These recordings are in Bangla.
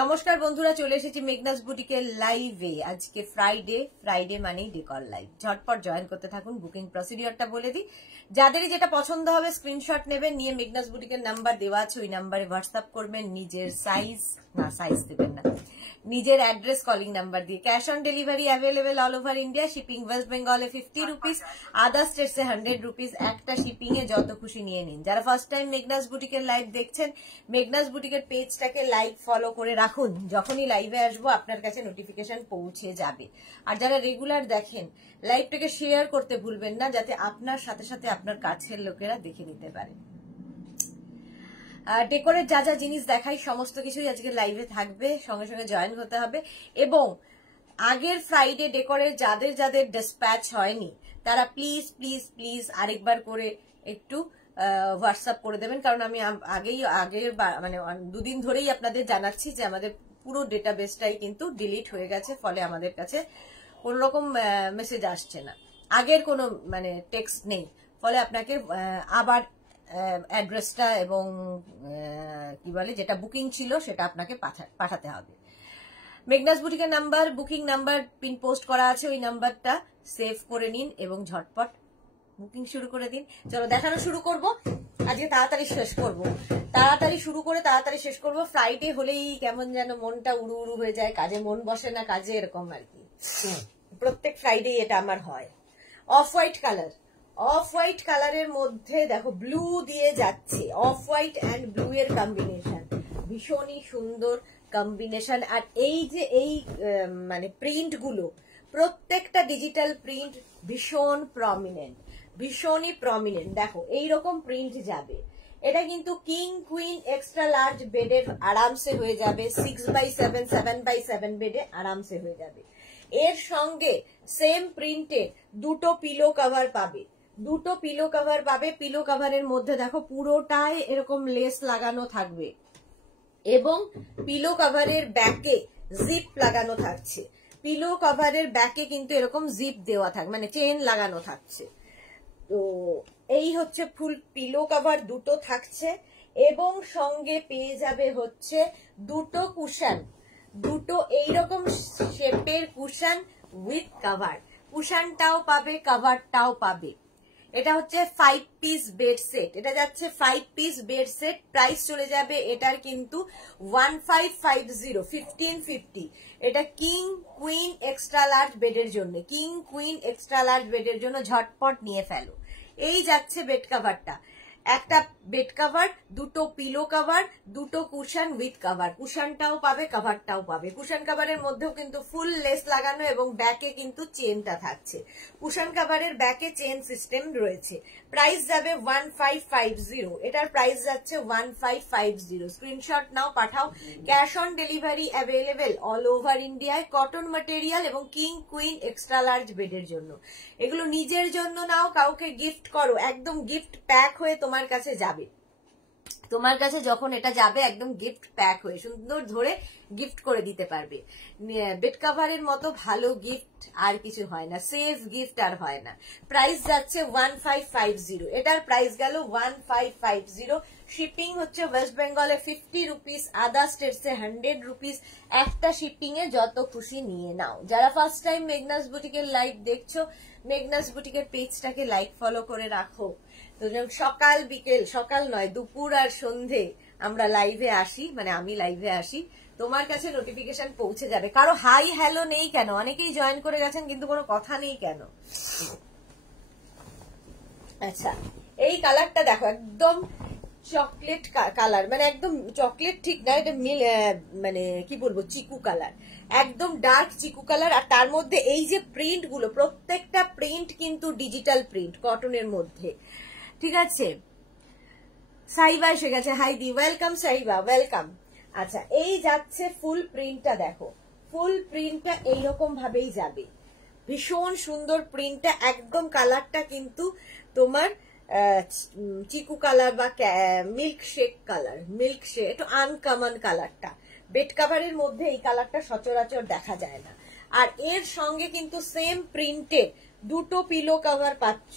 নমস্কার বন্ধুরা, চলে এসেছি মেঘনাস বুটিকের লাইভে। আজকে ফ্রাইডে মানেই ডেকর লাইভ। ঝটপট জয়েন করতে থাকুন। বুকিং প্রসিডিওরটা বলে দিই, যাদেরই যেটা পছন্দ হবে স্ক্রিনশট নেবেন, নিয়ে মেঘনাস বুটিকের নাম্বার দেওয়া আছে, ওই নাম্বারে হোয়াটসঅ্যাপ করবেন। নিজের সাইজ দেবেন না, নিজের অ্যাড্রেস কলিং নাম্বার দিয়ে। Cash on delivery available all over India. Shipping West বেঙ্গলে 50 রুপিস, আদার স্টেটসে 100 রুপিস। একটা শিপিং এ যত খুশি নিয়ে নিন। যারা ফার্স্ট টাইম মেঘনাস বুটিকের লাইভ দেখছেন, মেঘনাস বুটিকের পেজটাকে লাইক ফলো করে রাখুন। যখনই লাইভে আসবো আপনার কাছে নোটিফিকেশন পৌঁছে যাবে। আর যারা রেগুলার দেখেন, লাইভটাকে শেয়ার করতে ভুলবেন না, যাতে আপনার সাথে সাথে আপনার কাছের লোকেরা দেখে নিতে পারে। ডেকোরের যা যা জিনিস দেখাই সমস্ত কিছুই আজকে লাইভে থাকবে, সঙ্গে সঙ্গে জয়েন হতে হবে। এবং আগের ফ্রাইডে ডেকোরের যাদের যাদের ডিসপ্যাচ হয়নি, তারা প্লিজ প্লিজ প্লিজ আরেকবার করে একটু হোয়াটসঅ্যাপ করে দেবেন। কারণ আমি আগের মানে দুদিন ধরেই আপনাদের জানাচ্ছি যে আমাদের পুরো ডেটাবেসটাই কিন্তু ডিলিট হয়ে গেছে, ফলে আমাদের কাছে কোন রকম মেসেজ আসছে না, আগের কোনো মানে টেক্সট নেই। ফলে আপনাকে আবার অ্যাড্রেসটা এবং কি বলে যেটা বুকিং ছিল সেটা আপনাকে পাঠাতে হবে। মেঘনাস বুটিকের number, booking number pin post করা আছে, ওই নাম্বারটা সেভ করে নিন এবং ঝটপট বুকিং শুরু করে দিন। চলো দেখানো শুরু করব। আজকে তাড়াতাড়ি শেষ করব, তাড়াতাড়ি শুরু করে তাড়াতাড়ি শেষ করব। ফ্রাইডে হলেই কেমন যেন মনটা উড়ু উড়ু হয়ে যায়, কাজে মন বসে না, কাজে এরকম আর কি। প্রত্যেক ফ্রাইডে এটা আমার হয়। অফ হোয়াইট কালারের মধ্যে দেখো ব্লু দিয়ে যাচ্ছে। অফ হোয়াইট অ্যান্ড ব্লু এর কম্বিনেশন ভীষণই সুন্দর কম্বিনেশন। আর এই যে এই মানে প্রিন্ট গুলো, প্রত্যেকটা ডিজিটাল প্রিন্ট ভীষণই প্রমিনেন্ট। দেখো এইরকম প্রিন্ট যাবে। এটা কিন্তু কিং কুইন এক্সট্রা লার্জ বেডের আরামসে হয়ে যাবে। 6x7 7x7 বেডে আরামসে হয়ে যাবে। এর সঙ্গে সেম প্রিন্টে দুটো পিলো কভার পাবে। পিলো কভারের মধ্যে দেখো পুরোটাই এরকম লেস লাগানো থাকবে এবং পিলো কভারের ব্যাকে জিপ লাগানো থাকছে। পিলো কভারের ব্যাকে কিন্তু এরকম জিপ দেওয়া থাকবে, মানে চেন লাগানো থাকছে। তো এই হচ্ছে ফুল পিলো কভার দুটো থাকছে এবং সঙ্গে পেয়ে যাবে হচ্ছে দুটো কুশন, দুটো এইরকম শেপের কুশন উইথ কভার। কুশনটাও পাবে, কভারটাও পাবে। এটা হচ্ছে 5 পিস বেড সেট। এটা যাচ্ছে 5 পিস বেড সেট। প্রাইস চলে যাবে এটার কিন্তু 1550। এটা কিং কুইন এক্সট্রা লার্জ বেডের জন্য, ঝটপট নিয়ে ফেলো। এই যাচ্ছে বেড কভারটা, একটা বেড কভার, দুটো পিলো কভার, দুটো কুশন উইথ কভার। কুশনটাও পাবে, কভারটাও পাবে। কুশন কভারের মধ্যেও কিন্তু ফুল লেস লাগানো এবং ব্যাকে কিন্তু চেনটা থাকছে। কুশন কভারের ব্যাকে চেন সিস্টেম রয়েছে। প্রাইস যাবে 1550। এটার প্রাইস যাচ্ছে 1550। স্ক্রিনশট নাও, পাঠাও। Cash on delivery available all over ইন্ডিয়ায়। কটন ম্যাটেরিয়াল এবং কিং কুইন এক্সট্রা লার্জ বেডের জন্য। এগুলো নিজের জন্য নাও, কাউকে গিফট করো, একদম গিফট প্যাক হয়ে তোমার কাছে যাবে। তোমার কাছে যখন এটা যাবে একদম গিফট প্যাক হয়ে সুন্দর ধরে গিফট করে দিতে পারবে। বেড কভারের মতো ভালো গিফট আর কিছু হয় না, সেফ গিফট আর হয় না। প্রাইস যাচ্ছে 1550। এটার প্রাইস গেল 1550। শিপিং হচ্ছে ওয়েস্ট বেঙ্গলে 50 রুপিস, আদার স্টেটসে 100 রুপিস। একটা শিপিং এ যত খুশি নিয়ে নাও। যারা ফার্স্ট টাইম মেঘনাস বুটিকের লাইভ দেখছো, মেঘনাস বুটিকের পেজটাকে লাইক ফলো করে রাখো। তো সকাল বিকেল, সকাল নয় দুপুর আর সন্ধে আমরা লাইভে আসি, মানে আমি লাইভে আসি, তোমার কাছে নোটিফিকেশন পৌঁছে যাবে। কারো হাই হ্যালো নেই কেন? অনেকেই জয়েন করে গেছেন কিন্তু কোনো কথা নেই কেন? আচ্ছা, এই কালারটা দেখো, একদম চকলেট কালার, মানে একদম চকলেট ঠিক না, এটা মানে কি বলবো, চিকু কালার, একদম ডার্ক চিকু কালার। আর তার মধ্যে এই যে প্রিন্ট গুলো, প্রত্যেকটা প্রিন্ট কিন্তু ডিজিটাল প্রিন্ট কটনের মধ্যে, ঠিক আছে। সাইবা এসে গেছে, হাই দি, ওয়েলকাম সাইবা, ওয়েলকাম। আচ্ছা, এই যাচ্ছে ফুল প্রিন্টটা, দেখো ফুল প্রিন্টটা এইরকম ভাবেই যাবে। ভীষণ সুন্দর প্রিন্টটা, একদম কালারটা কিন্তু তোমার চিকু কালার বা মিল্ক শেক কালার, একটু আনকমন কালারটা। বেড কাভারের মধ্যে এই কালারটা সচরাচর দেখা যায় না। আর এর সঙ্গে কিন্তু সেম প্রিন্টে দুটো পিলো কভার পাচ্ছ।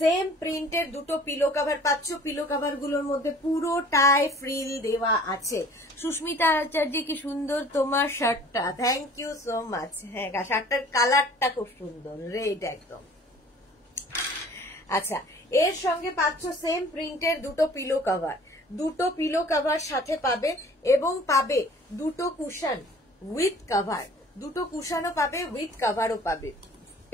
সেম প্রিন্টের দুটো পিলো কভার পাচ্ছ। পিলো কভার গুলোর মধ্যে পুরোটাই ফ্রিল দেওয়া আছে। সুস্মিতা আচার্য, কি সুন্দর তোমার শার্টটা, থ্যাংক ইউ সো মাচ। হ্যাঁ, শার্টটার কালারটা খুব সুন্দর, রেড একদম। আচ্ছা, এর সঙ্গে পাচ্ছ সেম প্রিন্টের দুটো পিলো কভার। দুটো পিলো কভার সাথে পাবে এবং পাবে দুটো কুশন উইথ কভার। দুটো কুশনও পাবে, উইথ কভারও পাবে।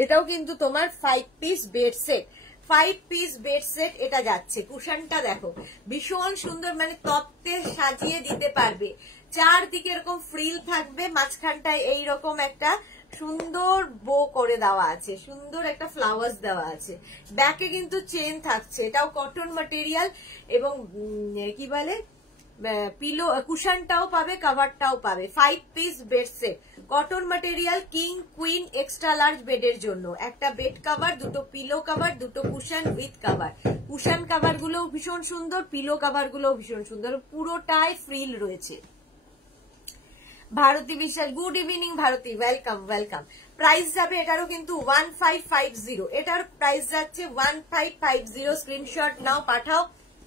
এটাও কিন্তু তোমার 5 piece bed set. 5 piece bed set এটা যাচ্ছে। কুশনটা দেখো ভীষণ সুন্দর, মানে তত্ত্বে সাজিয়ে দিতে পারবে। চারদিকে এরকম ফ্রিল থাকবে, মাঝখানটায় এইরকম একটা সুন্দর বো করে দেওয়া আছে, সুন্দর একটা ফ্লাওয়ার্স দেওয়া আছে। ব্যাকে কিন্তু চেন থাকছে, এটাও কটন ম্যাটেরিয়াল এবং কি বলে পিলো কুশনটাও পাবে, কভারটাও পাবে। 5 piece bed set, cotton material, king queen extra large বেডের জন্য। একটা বেড কভার, দুটো পিলো কভার, দুটো cushion with cover. Cushion cover গুলোও ভীষণ সুন্দর, পিলো কভার গুলোও ভীষণ সুন্দর, পুরোটাই ফ্রিল রয়েছে। Bharati Biswas, good evening Bharati, welcome welcome. Price যাবে এটারও কিন্তু 1550, এটার প্রাইস যাচ্ছে 1550। স্ক্রিনশট নাও, পাঠাও।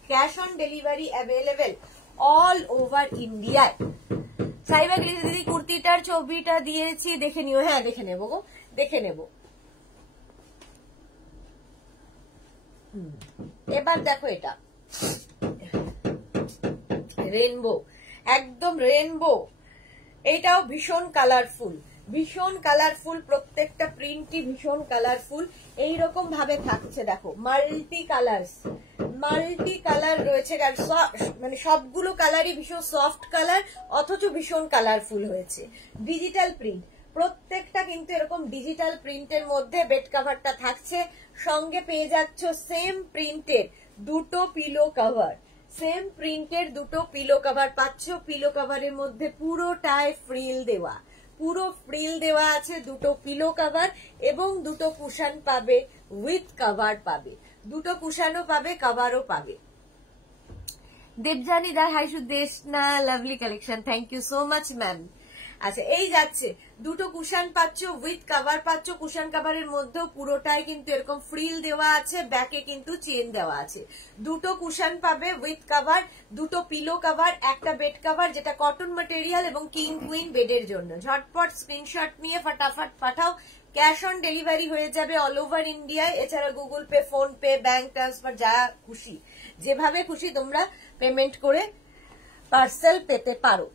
Cash on delivery available all over ইন্ডিয়ায়। সাইবা দিদি কুর্তিটার ছবিটা দিয়েছি, দেখে নিও। হ্যাঁ, দেখে নেবো গো, দেখে নেব। এবার দেখো এটা রেনবো, একদম রেনবো। এইটাও ভীষণ কালারফুল, ভীষণ কালারফুল, প্রত্যেকটা প্রিন্টই ভীষণ কালারফুল। এইরকম ভাবে থাকছে দেখো, মাল্টি কালার রয়েছে, মানে সবগুলো কালারই ভীষণ সফট কালার, অথচ ভীষণ কালারফুল হয়েছে। ডিজিটাল প্রিন্ট, প্রত্যেকটা কিন্তু এরকম ডিজিটাল প্রিন্টের মধ্যে বেড কভারটা থাকছে। সঙ্গে পেয়ে যাচ্ছ সেম প্রিন্টের দুটো পিলো কভার, সেম প্রিন্টের দুটো পিলো কভার পাচ্ছ। পিলো কভারের মধ্যে পুরোটায় ফ্রিল দেওয়া, পুরো ফ্রিল দেওয়া আছে। দুটো পিলো কভার এবং দুটো কুশন পাবে, উইথ কভার পাবে। দুটো কুশনও পাবে, কভারও পাবে। Debjani da, hi Sudeshna, lovely collection, thank you so much ma'am. আচ্ছা, এই যাচ্ছে দুটো কুশন পাচ্ছ, উইথ কভার পাচ্ছ। কুশন কভারের মধ্যেও পুরোটাই কিন্তু এরকম ফ্রিল দেওয়া আছে, ব্যাকে কিন্তু চেন দেওয়া আছে। দুটো কুশন পাবে উইথ কভার, দুটো পিলো কভার, একটা বেড কভার যেটা কটন ম্যাটেরিয়াল এবং কিং কুইন বেডের জন্য। ঝটপট স্ক্রিনশট নিয়ে ফটাফট পাঠাও। ক্যাশ অন ডেলিভারি হয়ে যাবে অল ওভার ইন্ডিয়ায়। এছাড়া Google pay, phone pay, bank transfer, যা খুশি যেভাবে খুশি তোমরা পেমেন্ট করে পার্সেল পেতে পারো।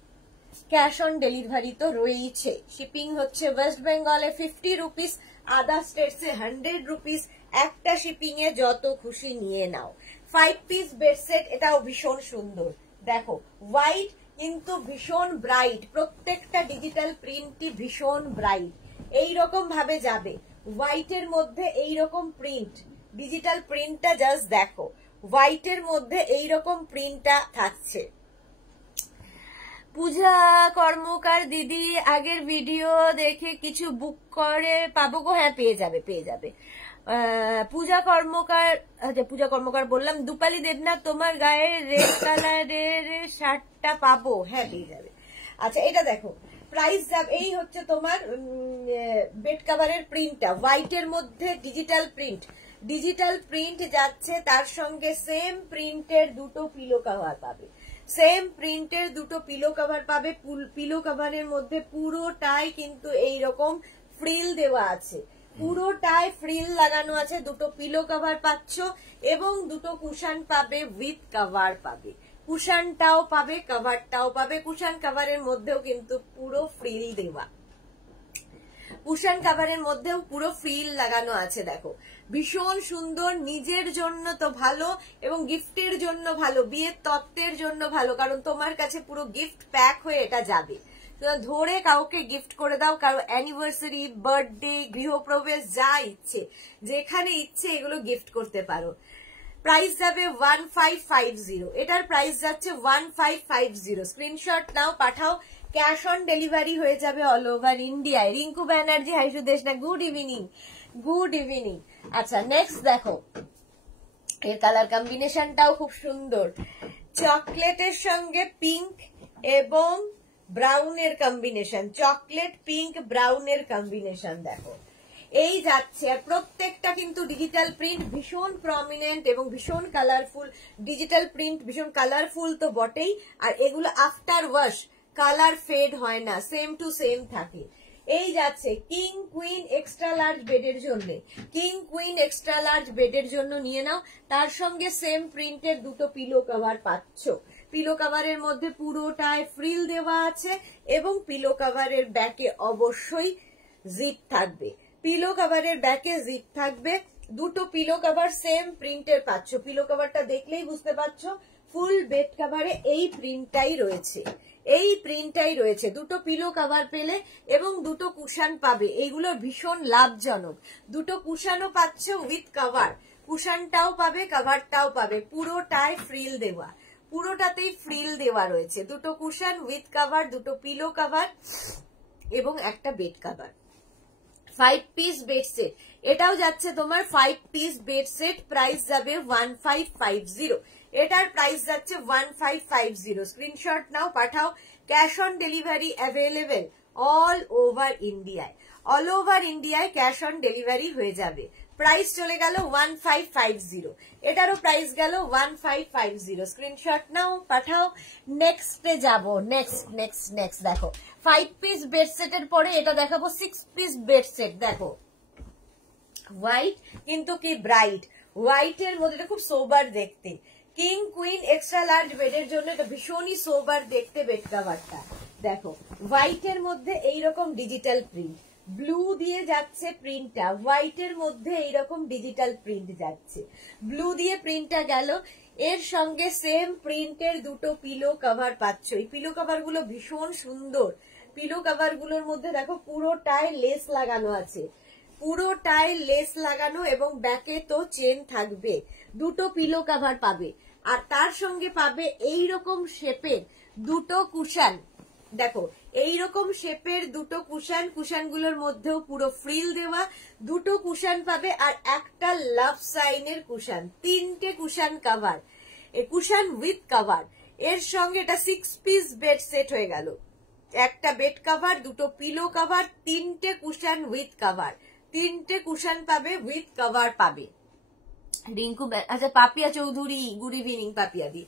ক্যাশ অন ডেলিভারি তো রয়েছে। শিপিং হচ্ছে ওয়েস্ট বেঙ্গলে 50 রুপিস, আদার স্টেটসে 100 রুপিস। একটা শিপিং এ যত খুশি নিয়ে নাও। 5 পিস বেড সেট, এটাও ভীষণ সুন্দর। দেখো হোয়াইট কিন্তু ভীষণ ব্রাইট, প্রত্যেকটা ডিজিটাল প্রিন্টই ভীষণ ব্রাইট। এইরকম ভাবে যাবে হোয়াইটের মধ্যে এইরকম প্রিন্ট, ডিজিটাল প্রিন্টটা জাস্ট দেখো, হোয়াইটের মধ্যে এইরকম প্রিন্টটা থাকছে। পূজা কর্মকার দিদি, আগের ভিডিও দেখে কিছু বুক করে পাবো গো? হ্যাঁ, পেয়ে যাবে, পেয়ে যাবে। পূজা কর্মকার, আচ্ছা পূজা কর্মকার বললাম। দীপালি দেবনাথ, তোমার গায়ে রেড কালারের শার্টটা পাবো? হ্যাঁ, পেয়ে যাবে। আচ্ছা, এটা দেখো প্রাইস যাবে, এই হচ্ছে তোমার বেড কভারের প্রিন্টটা, হোয়াইটের মধ্যে ডিজিটাল প্রিন্ট। ডিজিটাল প্রিন্ট যাচ্ছে, তার সঙ্গে সেম প্রিন্টের দুটো পিলো কভার পাবে, সেম প্রিন্টের দুটো পিলো কভার পাবে। পিলো কভারের মধ্যে পুরোটাই কিন্তু এইরকম ফ্রিল দেওয়া আছে, পুরোটাই ফ্রিল লাগানো আছে। দুটো পিলো কভার পাচ্ছ এবং দুটো কুশন পাবে, উইথ কভার পাবে। কুশনটাও পাবে, কভারটাও পাবে। কুশন কভারের মধ্যেও কিন্তু পুরো ফ্রিল দেওয়া, কুশন কভারের মধ্যেও পুরো ফ্রিল লাগানো আছে। দেখো ভীষণ সুন্দর, নিজের জন্য তো ভালো এবং গিফটের জন্য ভালো, বিয়ের তত্ত্বের জন্য ভালো, কারণ তোমার কাছে পুরো গিফট প্যাক হয়ে এটা যাবে। ধরে কাউকে গিফট করে দাও, কারো অ্যানিভার্সারি, বার্থডে, গৃহপ্রবেশ, যা ইচ্ছে, যেখানে ইচ্ছে এগুলো গিফট করতে পারো। প্রাইস যাবে 1550, এটার প্রাইস যাচ্ছে 1550। স্ক্রিনশট নাও, পাঠাও। ক্যাশ অন ডেলিভারি হয়ে যাবে অল ওভার ইন্ডিয়ায়। Rinku Banerjee, hi Sudeshna, good evening, good evening. আচ্ছা, নেক্সট দেখো, এর কালার কম্বিনেশনটাও খুব সুন্দর। চকলেটের সঙ্গে পিঙ্ক এবং ব্রাউনের কম্বিনেশন, চকলেট পিঙ্ক ব্রাউনের কম্বিনেশন। দেখো এই যাচ্ছে, আর প্রত্যেকটা কিন্তু ডিজিটাল প্রিন্ট, ভীষণ প্রমিনেন্ট এবং ভীষণ কালারফুল। ডিজিটাল প্রিন্ট ভীষণ কালারফুল তো বটেই, আর এগুলো আফটার ওয়াশ কালার ফেড হয় না, সেম টু সেম থাকে। এই যাচ্ছে কিং কুইন এক্সট্রা লার্জ বেডের জন্য, কিং কুইন এক্সট্রা লার্জ বেডের জন্য নিয়ে নাও। তার সঙ্গে সেম প্রিন্টের দুটো পিলো কভার পাচ্ছ। পিলো কভারের মধ্যে পুরোটায় ফ্রিল দেওয়া আছে এবং পিলো কভারের ব্যাকে অবশ্যই জিপ থাকবে। পিলো কভারের ব্যাকে জিপ থাকবে। দুটো পিলো কভার সেম প্রিন্টের পাচ্ছ। পিলো কভারটা দেখলেই বুঝতে পারছো ফুল বেড কভারে এই প্রিন্টটাই রয়েছে, এই প্রিন্টটাই রয়েছে। দুটো পিলো কভার পেলে এবং দুটো কুশন পাবে, এইগুলো ভীষণ লাভজনক। দুটো কুশনও পাচ্ছ উইথ কভার, কুশনটাও পাবে কভারটাও পাবে, পুরোটাই ফ্রিল দেওয়া, পুরোটাতেই ফ্রিল দেওয়া রয়েছে। দুটো কুশন উইথ কভার, দুটো পিলো কভার এবং একটা bed cover. 5 piece bed set, এটাও যাচ্ছে তোমার 5 পিস বেড সেট। প্রাইস যাবে 1550, এটার প্রাইস যাচ্ছে 1550। স্ক্রিনশট নাও, পাঠাও। Cash on delivery available all over ইন্ডিয়ায়, অল ওভার ইন্ডিয়ায় ক্যাশ অন ডেলিভারি হয়ে যাবে। প্রাইস চলে গেল 1550, এটারও প্রাইস গেল 1550। স্ক্রিনশট নাও, পাঠাও। নেক্সটে যাব, নেক্সট দেখো 5 পিস বেড সেটের পরে এটা দেখাবো 6 পিস বেড সেট। দেখো হোয়াইট কিন্তু কি ব্রাইট, হোয়াইটের মধ্যে খুব সোবার দেখতে। কিং কুইন এক্সট্রা লার্জ বেডের জন্য এটা ভীষণই সোবার দেখতে বেড কভারটা। দেখো হোয়াইটের মধ্যে এইরকম ডিজিটাল প্রিন্ট, ব্লু দিয়ে যাচ্ছে প্রিন্টটা, হোয়াইটের মধ্যে এইরকম ডিজিটাল প্রিন্ট যাচ্ছে। ব্লু দিয়ে প্রিন্টটা গেল, এর সঙ্গে সেম প্রিন্টের দুটো পিলো কভার পাচ্ছ। এই পিলো কভার গুলো ভীষণ সুন্দর। পিলো কভার গুলোর মধ্যে দেখো পুরোটায় লেস লাগানো আছে, পুরোটায় লেস লাগানো এবং ব্যাকে তো চেন থাকবে। দুটো পিলো কভার পাবে, আর তার সঙ্গে পাবে এইরকম শেপের দুটো কুশন। দেখো এইরকম শেপের দুটো কুশন, কুশনগুলোর মধ্যেও পুরো ফ্রিল দেওয়া। দুটো কুশন পাবে আর একটা লাভ সাইনের কুশন, 3টে cushion cover, cushion with cover. এর সঙ্গে এটা 6 পিস বেড সেট হয়ে গেল। একটা বেড কভার, দুটো পিলো কভার, 3টে কুশন উইথ কভার, 3টে কুশন পাবে উইথ কভার পাবে। রিঙ্কু, আচ্ছা পাপিয়া চৌধুরী, গুড ইভিনিং পাপিয়া দি,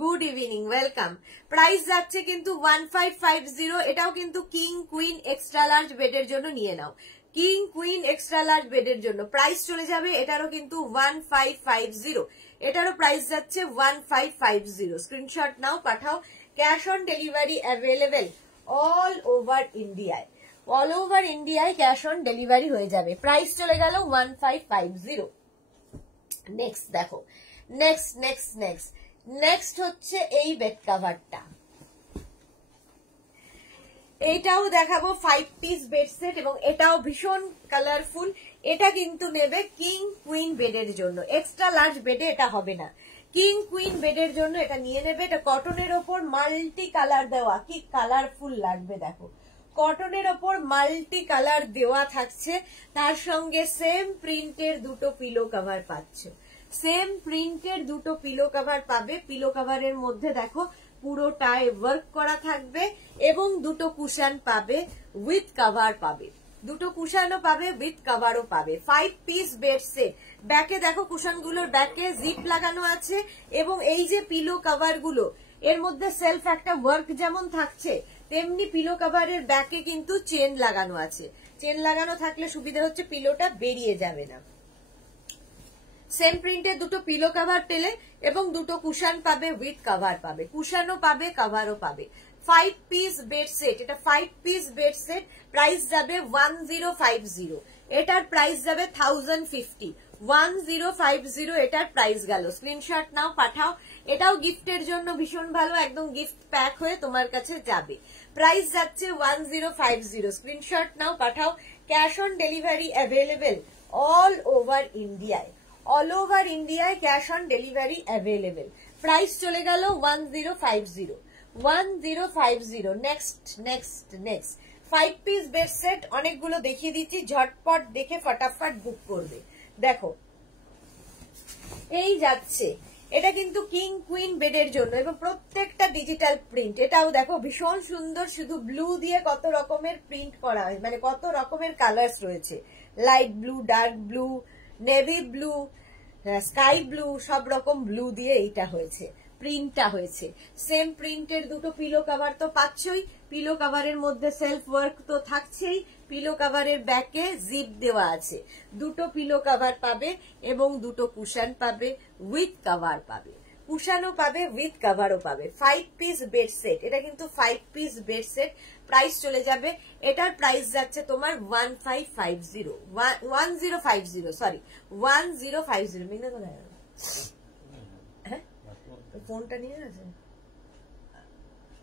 গুড ইভিনিং, ওয়েলকাম। প্রাইস যাচ্ছে কিন্তু 1550, এটাও কিন্তু কিং কুইন এক্সট্রা লার্জ বেডের জন্য নিয়ে নাও। কিং কুইন এক্সট্রা লার্জ বেডের জন্য প্রাইস চলে যাবে, এটারও কিন্তু 1550, এটারও প্রাইস যাচ্ছে 1550। স্ক্রিনশট নাও, পাঠাও। Cash on delivery available all over ইন্ডিয়ায়, অল ওভার ইন্ডিয়ায় ক্যাশ অন ডেলিভারি হয়ে যাবে। প্রাইস চলে গেল 1550। নেক্সট দেখো, নেক্সট হচ্ছে এই বেড কভারটা, এইটাও দেখাবো 5 পিস বেড সেট এবং এটাও ভীষণ কালারফুল। এটা কিন্তু নেবে কিং কুইন বেডের জন্য, এক্সট্রা লার্জ বেডে এটা হবে না। কিং কুইন বেডের জন্য এটা নিয়ে নেবে। এটা কটনের ওপর মাল্টি কালার দেওয়া, কি কালারফুল লাগবে দেখো। কটনের ওপর মাল্টি কালার দেওয়া থাকছে, তার সঙ্গে সেম প্রিন্টের দুটো পিলো কভার পাচ্ছ, সেম প্রিন্টের দুটো পিলো কভার পাবে। পিলো কভারের মধ্যে দেখো পুরোটায় ওয়ার্ক করা থাকবে এবং দুটো কুশন পাবে উইথ কভার পাবে, দুটো কুশনও পাবে উইথ কভারও পাবে। 5 পিস বেড সেট। ব্যাকে দেখো কুশনগুলোর ব্যাকে জিপ লাগানো আছে এবং এই যে পিলো কভার গুলো এর মধ্যে সেলফ একটা ওয়ার্ক যেমন থাকছে তেমনি পিলো কভারের ব্যাকে কিন্তু চেন লাগানো আছে। চেন লাগানো থাকলে সুবিধা হচ্ছে পিলোটা বেরিয়ে যাবে না। সেম প্রিন্টের দুটো পিলো কভার পেলে এবং দুটো কুশন পাবে উইথ কভার পাবে, কুশনও পাবে কভারও পাবে। 5 পিস বেড সেট, এটা 5 পিস বেড সেট। প্রাইস যাবে 1050, এটার প্রাইস যাবে 1050, 1050 এটার প্রাইস গেল। স্ক্রিনশট নাও, পাঠাও। এটাও গিফটের জন্য ভীষণ ভালো, একদম গিফট প্যাক হয়ে তোমার কাছে যাবে। প্রাইস যাচ্ছে 1050। স্ক্রিনশট নাও, পাঠাও। Cash on delivery available all over ইন্ডিয়ায়, অল ওভার ইন্ডিয়ায় cash on delivery available. Price চলে গেল 1050, 1050। নেক্সট 5 পিস বেড সেট অনেকগুলো দেখিয়ে দিচ্ছি, ঝটপট দেখে ফটাফট বুক করবে। দেখো এই যাচ্ছে, এটা কিন্তু কিং কুইন বেডের জন্য এবং প্রত্যেকটা ডিজিটাল প্রিন্ট। এটাও দেখো ভীষণ সুন্দর, শুধু ব্লু দিয়ে কত রকমের প্রিন্ট করা হয়, মানে কত রকমের কালার্স রয়েছে, light blue, dark blue, navy blue, sky blue, সব রকম ব্লু দিয়ে এইটা হয়েছে, প্রিন্টটা হয়েছে। সেম প্রিন্টের দুটো পিলো কভার তো পাচ্ছই, পিলো কভারের মধ্যে সেলফ ওয়ার্ক তো থাকছেই, পিলো কভারের ব্যাকে জিপ দেওয়া আছে, দুটো পিলো কভার পাবে এবং দুটো কুশন পাবে, উইথ কভার পাবে, কুশনও পাবে, উইথ কভারও পাবে। 5 পিস বেড সেট, এটা কিন্তু 5 পিস বেড সেট। প্রাইস চলে যাবে, এটার প্রাইস যাচ্ছে তোমার 1050 সরি 1050। মিনা কোথায়? হ্যাঁ ফোনটা নিয়ে আছে,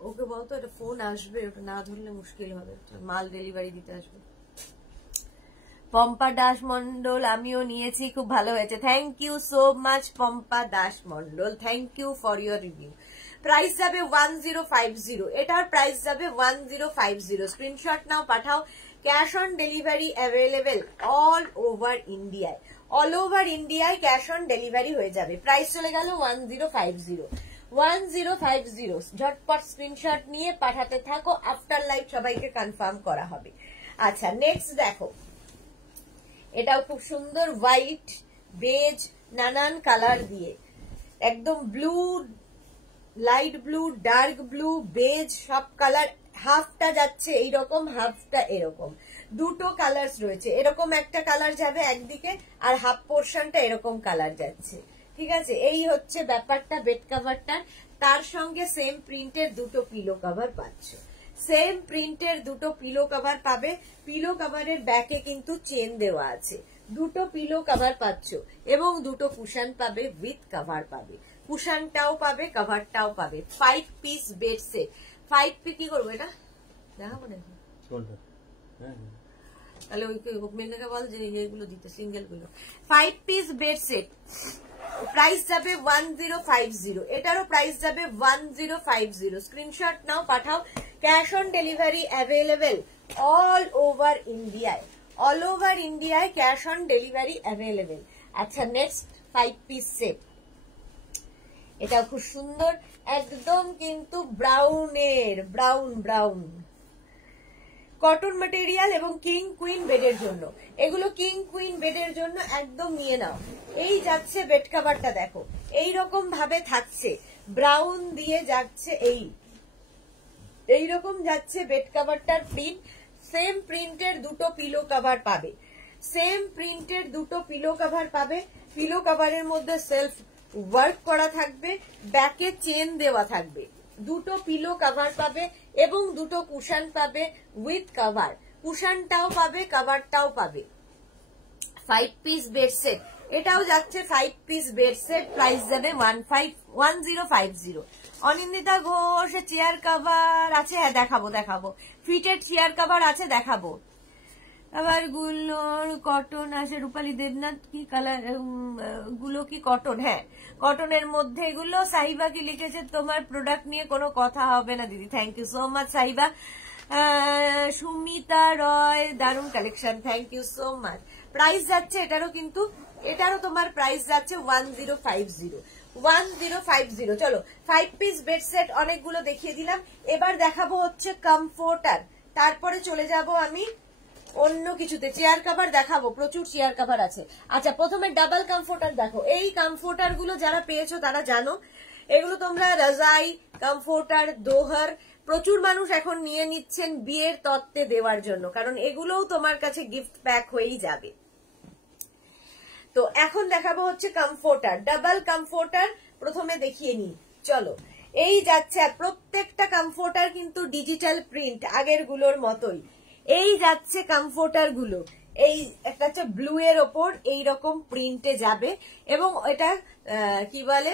ওকে বলতো এটা ফোন আসবে, ওটা না ধরলে মুশকিল হবে, মাল ডেলিভারি দিতে আসবে। পম্পা দাস মন্ডল, আমিও নিয়েছি, খুব ভালো হয়েছে, thank you so much Pampa Das Mondal, thank you for your review. Price যাবে 1050, এটার প্রাইস যাবে 1050। স্ক্রিনশট নাও, পাঠাও। Cash on delivery available all over ইন্ডিয়ায়, অল ওভার ইন্ডিয়ায় ক্যাশ অন ডেলিভারি হয়ে যাবে। প্রাইস চলে গেল 1050। 1050 ঝটপট স্ক্রিনশট নিয়ে পাঠাতে থাকো, আফটার লাইভ সবাইকে কনফার্ম করা হবে। আচ্ছা নেক্সট দেখো, এটাও খুব সুন্দর, হোয়াইট, বেজ, নানান কালার দিয়ে, একদম blue, light blue, dark blue, beige, সব কালার। হাফটা যাচ্ছে এইরকম, হাফটা এরকম, দুটো কালার রয়েছে, এরকম একটা কালার যাবে একদিকে আর হাফ পোর্শনটা এরকম কালার যাচ্ছে, ঠিক আছে। এই হচ্ছে ব্যাপারটা বেড কভারটার। তার সঙ্গে সেম প্রিন্টের দুটো পিলো কভার পাচ্ছ, সেম প্রিন্টের দুটো পিলো কভার পাবে। পিলো কভারের ব্যাকে কিন্তু চেন দেওয়া আছে, দুটো পিলো কভার পাচ্ছ এবং দুটো কুশন পাবে, উইথ কভার পাবে, কুশনটাও পাবে, কভারটাও পাবে। 5 পিস বেড সেট। 5 পিস কি করবো এটা দেখাবো নাকি? তাহলে ওই মেয়েকে বল যে এগুলো দিতে, সিঙ্গেল গুলো। 5 পিস বেড সেট, প্রাইস যাবে 1050, এটারও প্রাইস যাবে 1050। স্ক্রিনশট নাও, পাঠাও। Cash on delivery available all over ইন্ডিয়ায়, অল ওভার ইন্ডিয়ায় ক্যাশ অন ডেলিভারি অ্যাভেলেবেল। আচ্ছা নেক্সট 5 পিস সেট, এটা খুব সুন্দর, একদম কিন্তু ব্রাউনের, ব্রাউন ব্রাউন কটন ম্যাটেরিয়াল এবং কিং কুইন বেডের জন্য, এগুলো কিং কুইন বেডের জন্য একদম নিয়ে নাও। এই যাচ্ছে বেড কভারটা, দেখো এইরকম ভাবে থাকছে, ব্রাউন দিয়ে যাচ্ছে, এইরকম যাচ্ছে বেড কভারটার প্রিন্ট। সেম প্রিন্টের দুটো পিলো কভার পাবে, সেম প্রিন্টের দুটো পিলো কভার পাবে। পিলো কভারের মধ্যে সেলফ ওয়ার্ক করা থাকবে, ব্যাকে চেন দেওয়া থাকবে, দুটো পিলো কভার পাবে এবং দুটো কুশন পাবে, উইথ কভার, কুশনটাও পাবে, কভারটাও পাবে। 5 পিস বেড সেট, এটাও যাচ্ছে 5 পিস বেড সেট। প্রাইস যাবে 1050। অনিন্দিতা ঘোষ, চেয়ার কভার আছে, হ্যাঁ দেখাবো দেখাবো, ফিটেড চেয়ার কভার আছে দেখাবো। আবার গুলোর কটন আছে, রূপালী দেবনাথ, কি কালার গুলো, কি কটন? হ্যাঁ কটনের মধ্যে এগুলো। সাহিবা কি লিখেছে, তোমার প্রোডাক্ট নিয়ে কোনো কথা হবে না দিদি, thank you so much Sahiba. Sumita Roy, দারুণ collection, thank you so much. Price যাচ্ছে এটারও, কিন্তু এটারও তোমার প্রাইস যাচ্ছে 1050। 1050। চলো 5 পিস বেড সেট অনেকগুলো দেখিয়ে দিলাম, এবার দেখাবো হচ্ছে কমফোর্টার, তারপরে চলে যাব আমি অন্য কিছুতে। চেয়ার কভার দেখাবো, প্রচুর চেয়ার কভার আছে। আচ্ছা প্রথমে ডাবল কমফোর্টার দেখো, এই কমফোর্টার গুলো যারা পেয়েছো তারা জানো, এগুলো তোমরা রাজাই, কমফোর্টার, দোহর, প্রচুর মানুষ এখন নিয়ে নিচ্ছেন বিয়ের তত্ত্বে দেওয়ার জন্য, কারণ এগুলোও তোমার কাছে গিফট প্যাক হয়েই যাবে। তো এখন দেখাবো হচ্ছে কমফোর্টার, ডাবল কমফোর্টার প্রথমে দেখিয়ে নিই, চলো। এই যাচ্ছে, প্রত্যেকটা কমফোর্টার কিন্তু ডিজিটাল প্রিন্ট আগের গুলোর মতোই। এই যাচ্ছে কমফোর্টার গুলো, এই একটা হচ্ছে ব্লু এর ওপর এইরকম প্রিন্টে যাবে এবং এটা কি বলে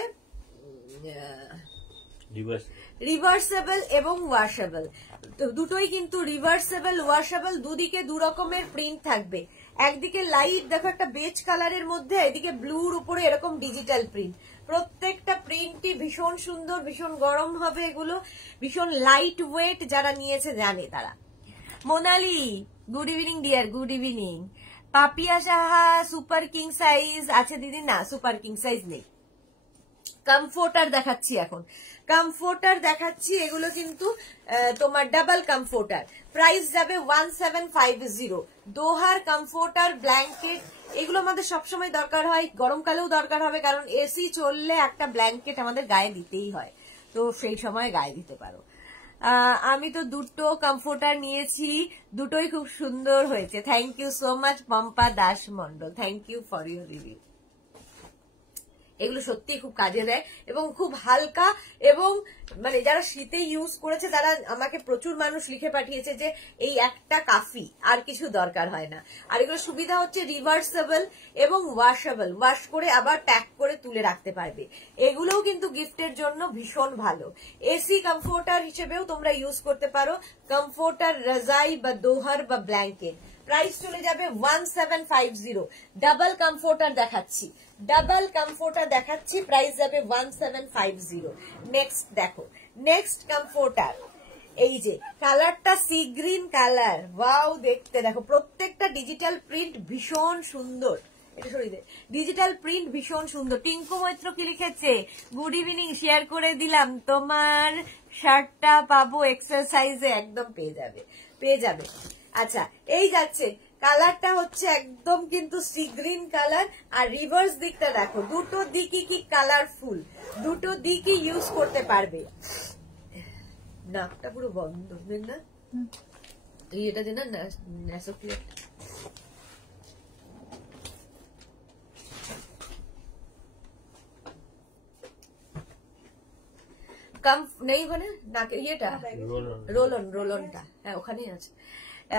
রিভার্সেবল এবং ওয়াশেবল, দুটোই কিন্তু রিভার্সেবল ওয়াশেবল, দুদিকে দু রকমের প্রিন্ট থাকবে। একদিকে লাইট দেখো একটা বেজ কালারের মধ্যে, এদিকে ব্লুর উপরে এরকম ডিজিটাল প্রিন্ট। প্রত্যেকটা প্রিন্টই ভীষণ সুন্দর, ভীষণ গরম হবে এগুলো, ভীষণ লাইট ওয়েট, যারা নিয়েছে জানে তারা। Monali, good evening dear, good evening. Papiya Saha, super king size আছে দিদি? না সুপার কিং সাইজ নেই, কমফোর্টার দেখাচ্ছি এখন, কমফোর্টার দেখাচ্ছি, এগুলো কিন্তু তোমার ডাবল কমফোর্টার, প্রাইস যাবে 1750। দোহার কমফোর্টার ব্ল্যাঙ্কেট, এগুলো আমাদের সবসময় দরকার হয়, গরমকালেও দরকার হবে, কারণ এসি চললে একটা ব্ল্যাঙ্কেট আমাদের গায়ে দিতেই হয়, তো সেই সময় গায়ে দিতে পারো। আমি তো দুটো কমফোর্টার নিয়েছি, দুটোই খুব সুন্দর হয়েছে। Thank you so much Pampa Das Mondal, thank you for your review. এগুলো সত্যি খুব কাজে দেয় এবং খুব হালকা, এবং মানে যারা শীতে ইউজ করেছে তারা আমাকে প্রচুর মানুষ লিখে পাঠিয়েছে যে এই একটা কাফি, আর কিছু দরকার হয় না। আর এগুলো সুবিধা হচ্ছে রিভার্সেবল এবং ওয়াশেবল, ওয়াশ করে আবার প্যাক করে তুলে রাখতে পারবে। এগুলোও কিন্তু গিফটের জন্য ভীষণ ভালো। এসি কমফোর্টার হিসেবেও তোমরা ইউজ করতে পারো, কমফোর্টার রাজাই বা দোহার বা ব্ল্যাঙ্কেট। প্রাইস চলে যাবে 1750। ডাবল কমফোর্টার দেখাচ্ছি, ডাবল কমফোর্টার দেখাচ্ছি, প্রাইস যাবে 1750। নেক্সট দেখো, নেক্সট কমফোর্টার, এই যে কালারটা সি গ্রিন কালার, ওয়াও দেখতে দেখো, প্রত্যেকটা ডিজিটাল প্রিন্ট ভীষণ সুন্দর। এটা সরিয়ে দে, ডিজিটাল প্রিন্ট ভীষণ সুন্দর। টিঙ্কু মৈত্র কি লিখেছে, গুড ইভিনিং, শেয়ার করে দিলাম, তোমার শার্টটা পাবো এক্সারসাইজে, একদম পেয়ে যাবে, পেয়ে যাবে। আচ্ছা, এই যাচ্ছে, কালারটা হচ্ছে একদম কিন্তু সি গ্রিন কালার, আর রিভার্স দিকটা দেখো, দুটো দিকই কি কালারফুল, দুটো দিকই ইউজ করতে পারবে। নাকটা পুরো বন্ধ না, এটা যে না ন্যাসোক্লিয়ার নেই ওখানে, নাকে ইয়েটা রোলনটা, হ্যাঁ ওখানেই আছে।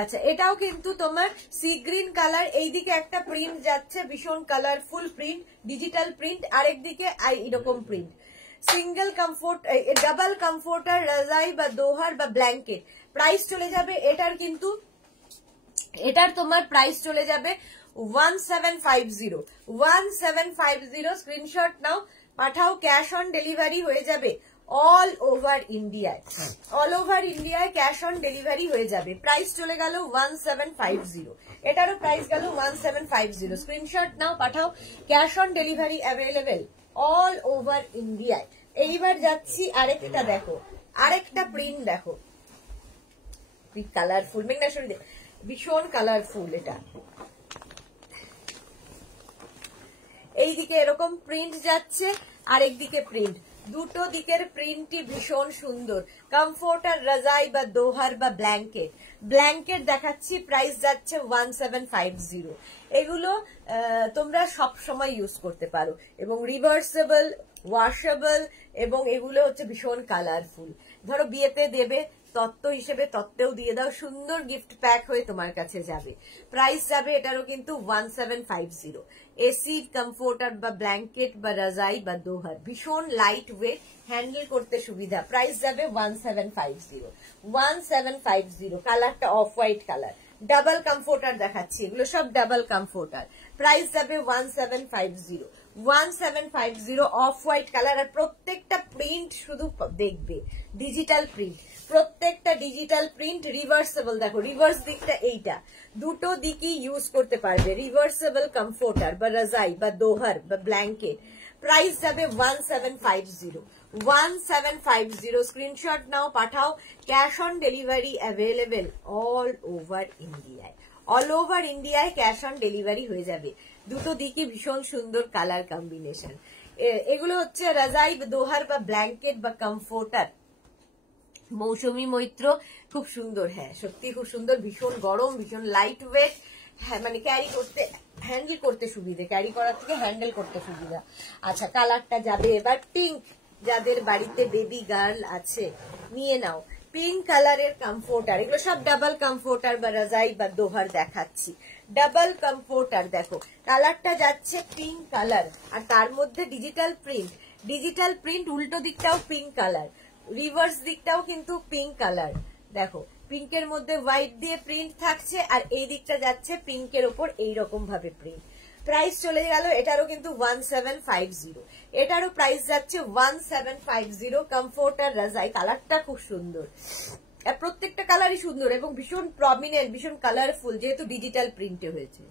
আচ্ছা, এটাও কিন্তু তোমার সি গ্রিন কালার, এইদিকে একটা প্রিন্ট যাচ্ছে ভীষণ কালারফুল প্রিন্ট, ডিজিটাল প্রিন্ট, আরেকদিকে এরকম print. Single comfort, double comforter রাজাই বা দোহার বা ব্ল্যাঙ্কেট। প্রাইস চলে যাবে এটার, কিন্তু এটার তোমার প্রাইস চলে যাবে 1750। 1750 স্ক্রিনশট নাও, পাঠাও, ক্যাশ অন ডেলিভারি হয়ে যাবে অল ওভার ইন্ডিয়ায়, অল ওভার ইন্ডিয়ায় ক্যাশ অন ডেলিভারি হয়ে যাবে। প্রাইস চলে গেল 1750, এটারও প্রাইস গেল 1750। স্ক্রিনশট নাও, পাঠাও, cash on delivery available all over ইন্ডিয়ায়। এইবার যাচ্ছি আরেকটা, দেখো আরেকটা প্রিন্ট দেখো, কালারফুল, মেঘনাশ্বরী দেখ, ভীষণ কালারফুল। এটা এইদিকে এরকম প্রিন্ট যাচ্ছে, আরেকদিকে প্রিন্ট, দুটো দিকের প্রিন্টই ভীষণ সুন্দর। কমফোর্টার রাজাই বা দোহার বা ব্ল্যাঙ্কেট, ব্ল্যাঙ্কেট দেখাচ্ছি, প্রাইস যাচ্ছে 1750। এগুলো তোমরা সব সময় ইউজ করতে পারো, এবং রিভার্সেবল, ওয়াশেবল, এবং এগুলো হচ্ছে ভীষণ কালারফুল। ধরো বিয়েতে দেবে তত্ত্ব হিসেবে, তত্ত্বেও দিয়ে দাও, সুন্দর গিফট প্যাক হয়ে তোমার কাছে যাবে। প্রাইস যাবে এটারও কিন্তু 1750। এসি কমফোর্টার বা ব্ল্যাঙ্কেট বা রাজাই বা দোহার, ভীষণ লাইট ওয়েট, হ্যান্ডেল করতে সুবিধা। প্রাইস যাবে 1750। 1750, কালারটা off white colour. Double comforter দেখাচ্ছি, এগুলো সব ডাবল কমফোর্টার। প্রাইস যাবে 1750। 1750 অফ হোয়াইট কালার, আর প্রত্যেকটা প্রিন্ট শুধু দেখবে ডিজিটাল প্রিন্ট, প্রত্যেকটা ডিজিটাল প্রিন্ট। রিভার্সেবল, দেখো রিভার্স দিকটা এইটা, দুটো দিকই ইউজ করতে পারবে। রিভার্সেবল কমফোর্টার বা রাজাই বা দোহার বা ব্ল্যাঙ্কেট। প্রাইস যাবে 1750। 1750 স্ক্রিনশট নাও, পাঠাও, cash on delivery available all over ইন্ডিয়ায়, অল ওভার ইন্ডিয়ায় ক্যাশ অন ডেলিভারি হয়ে যাবে। দুটো দিকে ভীষণ সুন্দর কালার কম্বিনেশন। এগুলো হচ্ছে রাজাই দোহার বা ব্ল্যাঙ্কেট বা কমফোর্টার। মৌসুমী মৈত্র, খুব সুন্দর, হ্যাঁ সত্যি খুব সুন্দর, ভীষণ গরম, ভীষণ লাইট ওয়েট, হ্যাঁ মানে ক্যারি করতে, হ্যান্ডেল করতে সুবিধে, ক্যারি করার থেকে হ্যান্ডেল করতে সুবিধা। আচ্ছা, কালারটা যাবে এবার পিঙ্ক, যাদের বাড়িতে বেবি গার্ল আছে নিয়ে নাও, পিঙ্ক কালারের কমফোর্টার। এগুলো সব ডাবল কমফোর্টার বা রাজাই বা দোহার দেখাচ্ছি। ডাবল কমফোর্টার দেখো, কালারটা যাচ্ছে পিঙ্ক কালার, আর তার মধ্যে ডিজিটাল প্রিন্ট, ডিজিটাল প্রিন্ট, উল্টো দিকটাও পিঙ্ক কালার, রিভার্স দিকটাও কিন্তু পিঙ্ক কালার। দেখো পিঙ্কের মধ্যে হোয়াইট দিয়ে প্রিন্ট থাকছে, আর এই দিকটা যাচ্ছে পিঙ্কের ওপর এইরকম ভাবে প্রিন্ট। প্রাইস চলে গেল এটারও কিন্তু 1750, এটারও প্রাইস যাচ্ছে 1750। কমফোর্টার রাজাই, কালারটা খুব সুন্দর, প্রত্যেকটা কালারই সুন্দর এবং ভীষণ প্রমিনেন্ট, ভীষণ কালারফুল, যেহেতু ডিজিটাল প্রিন্টে হয়েছে।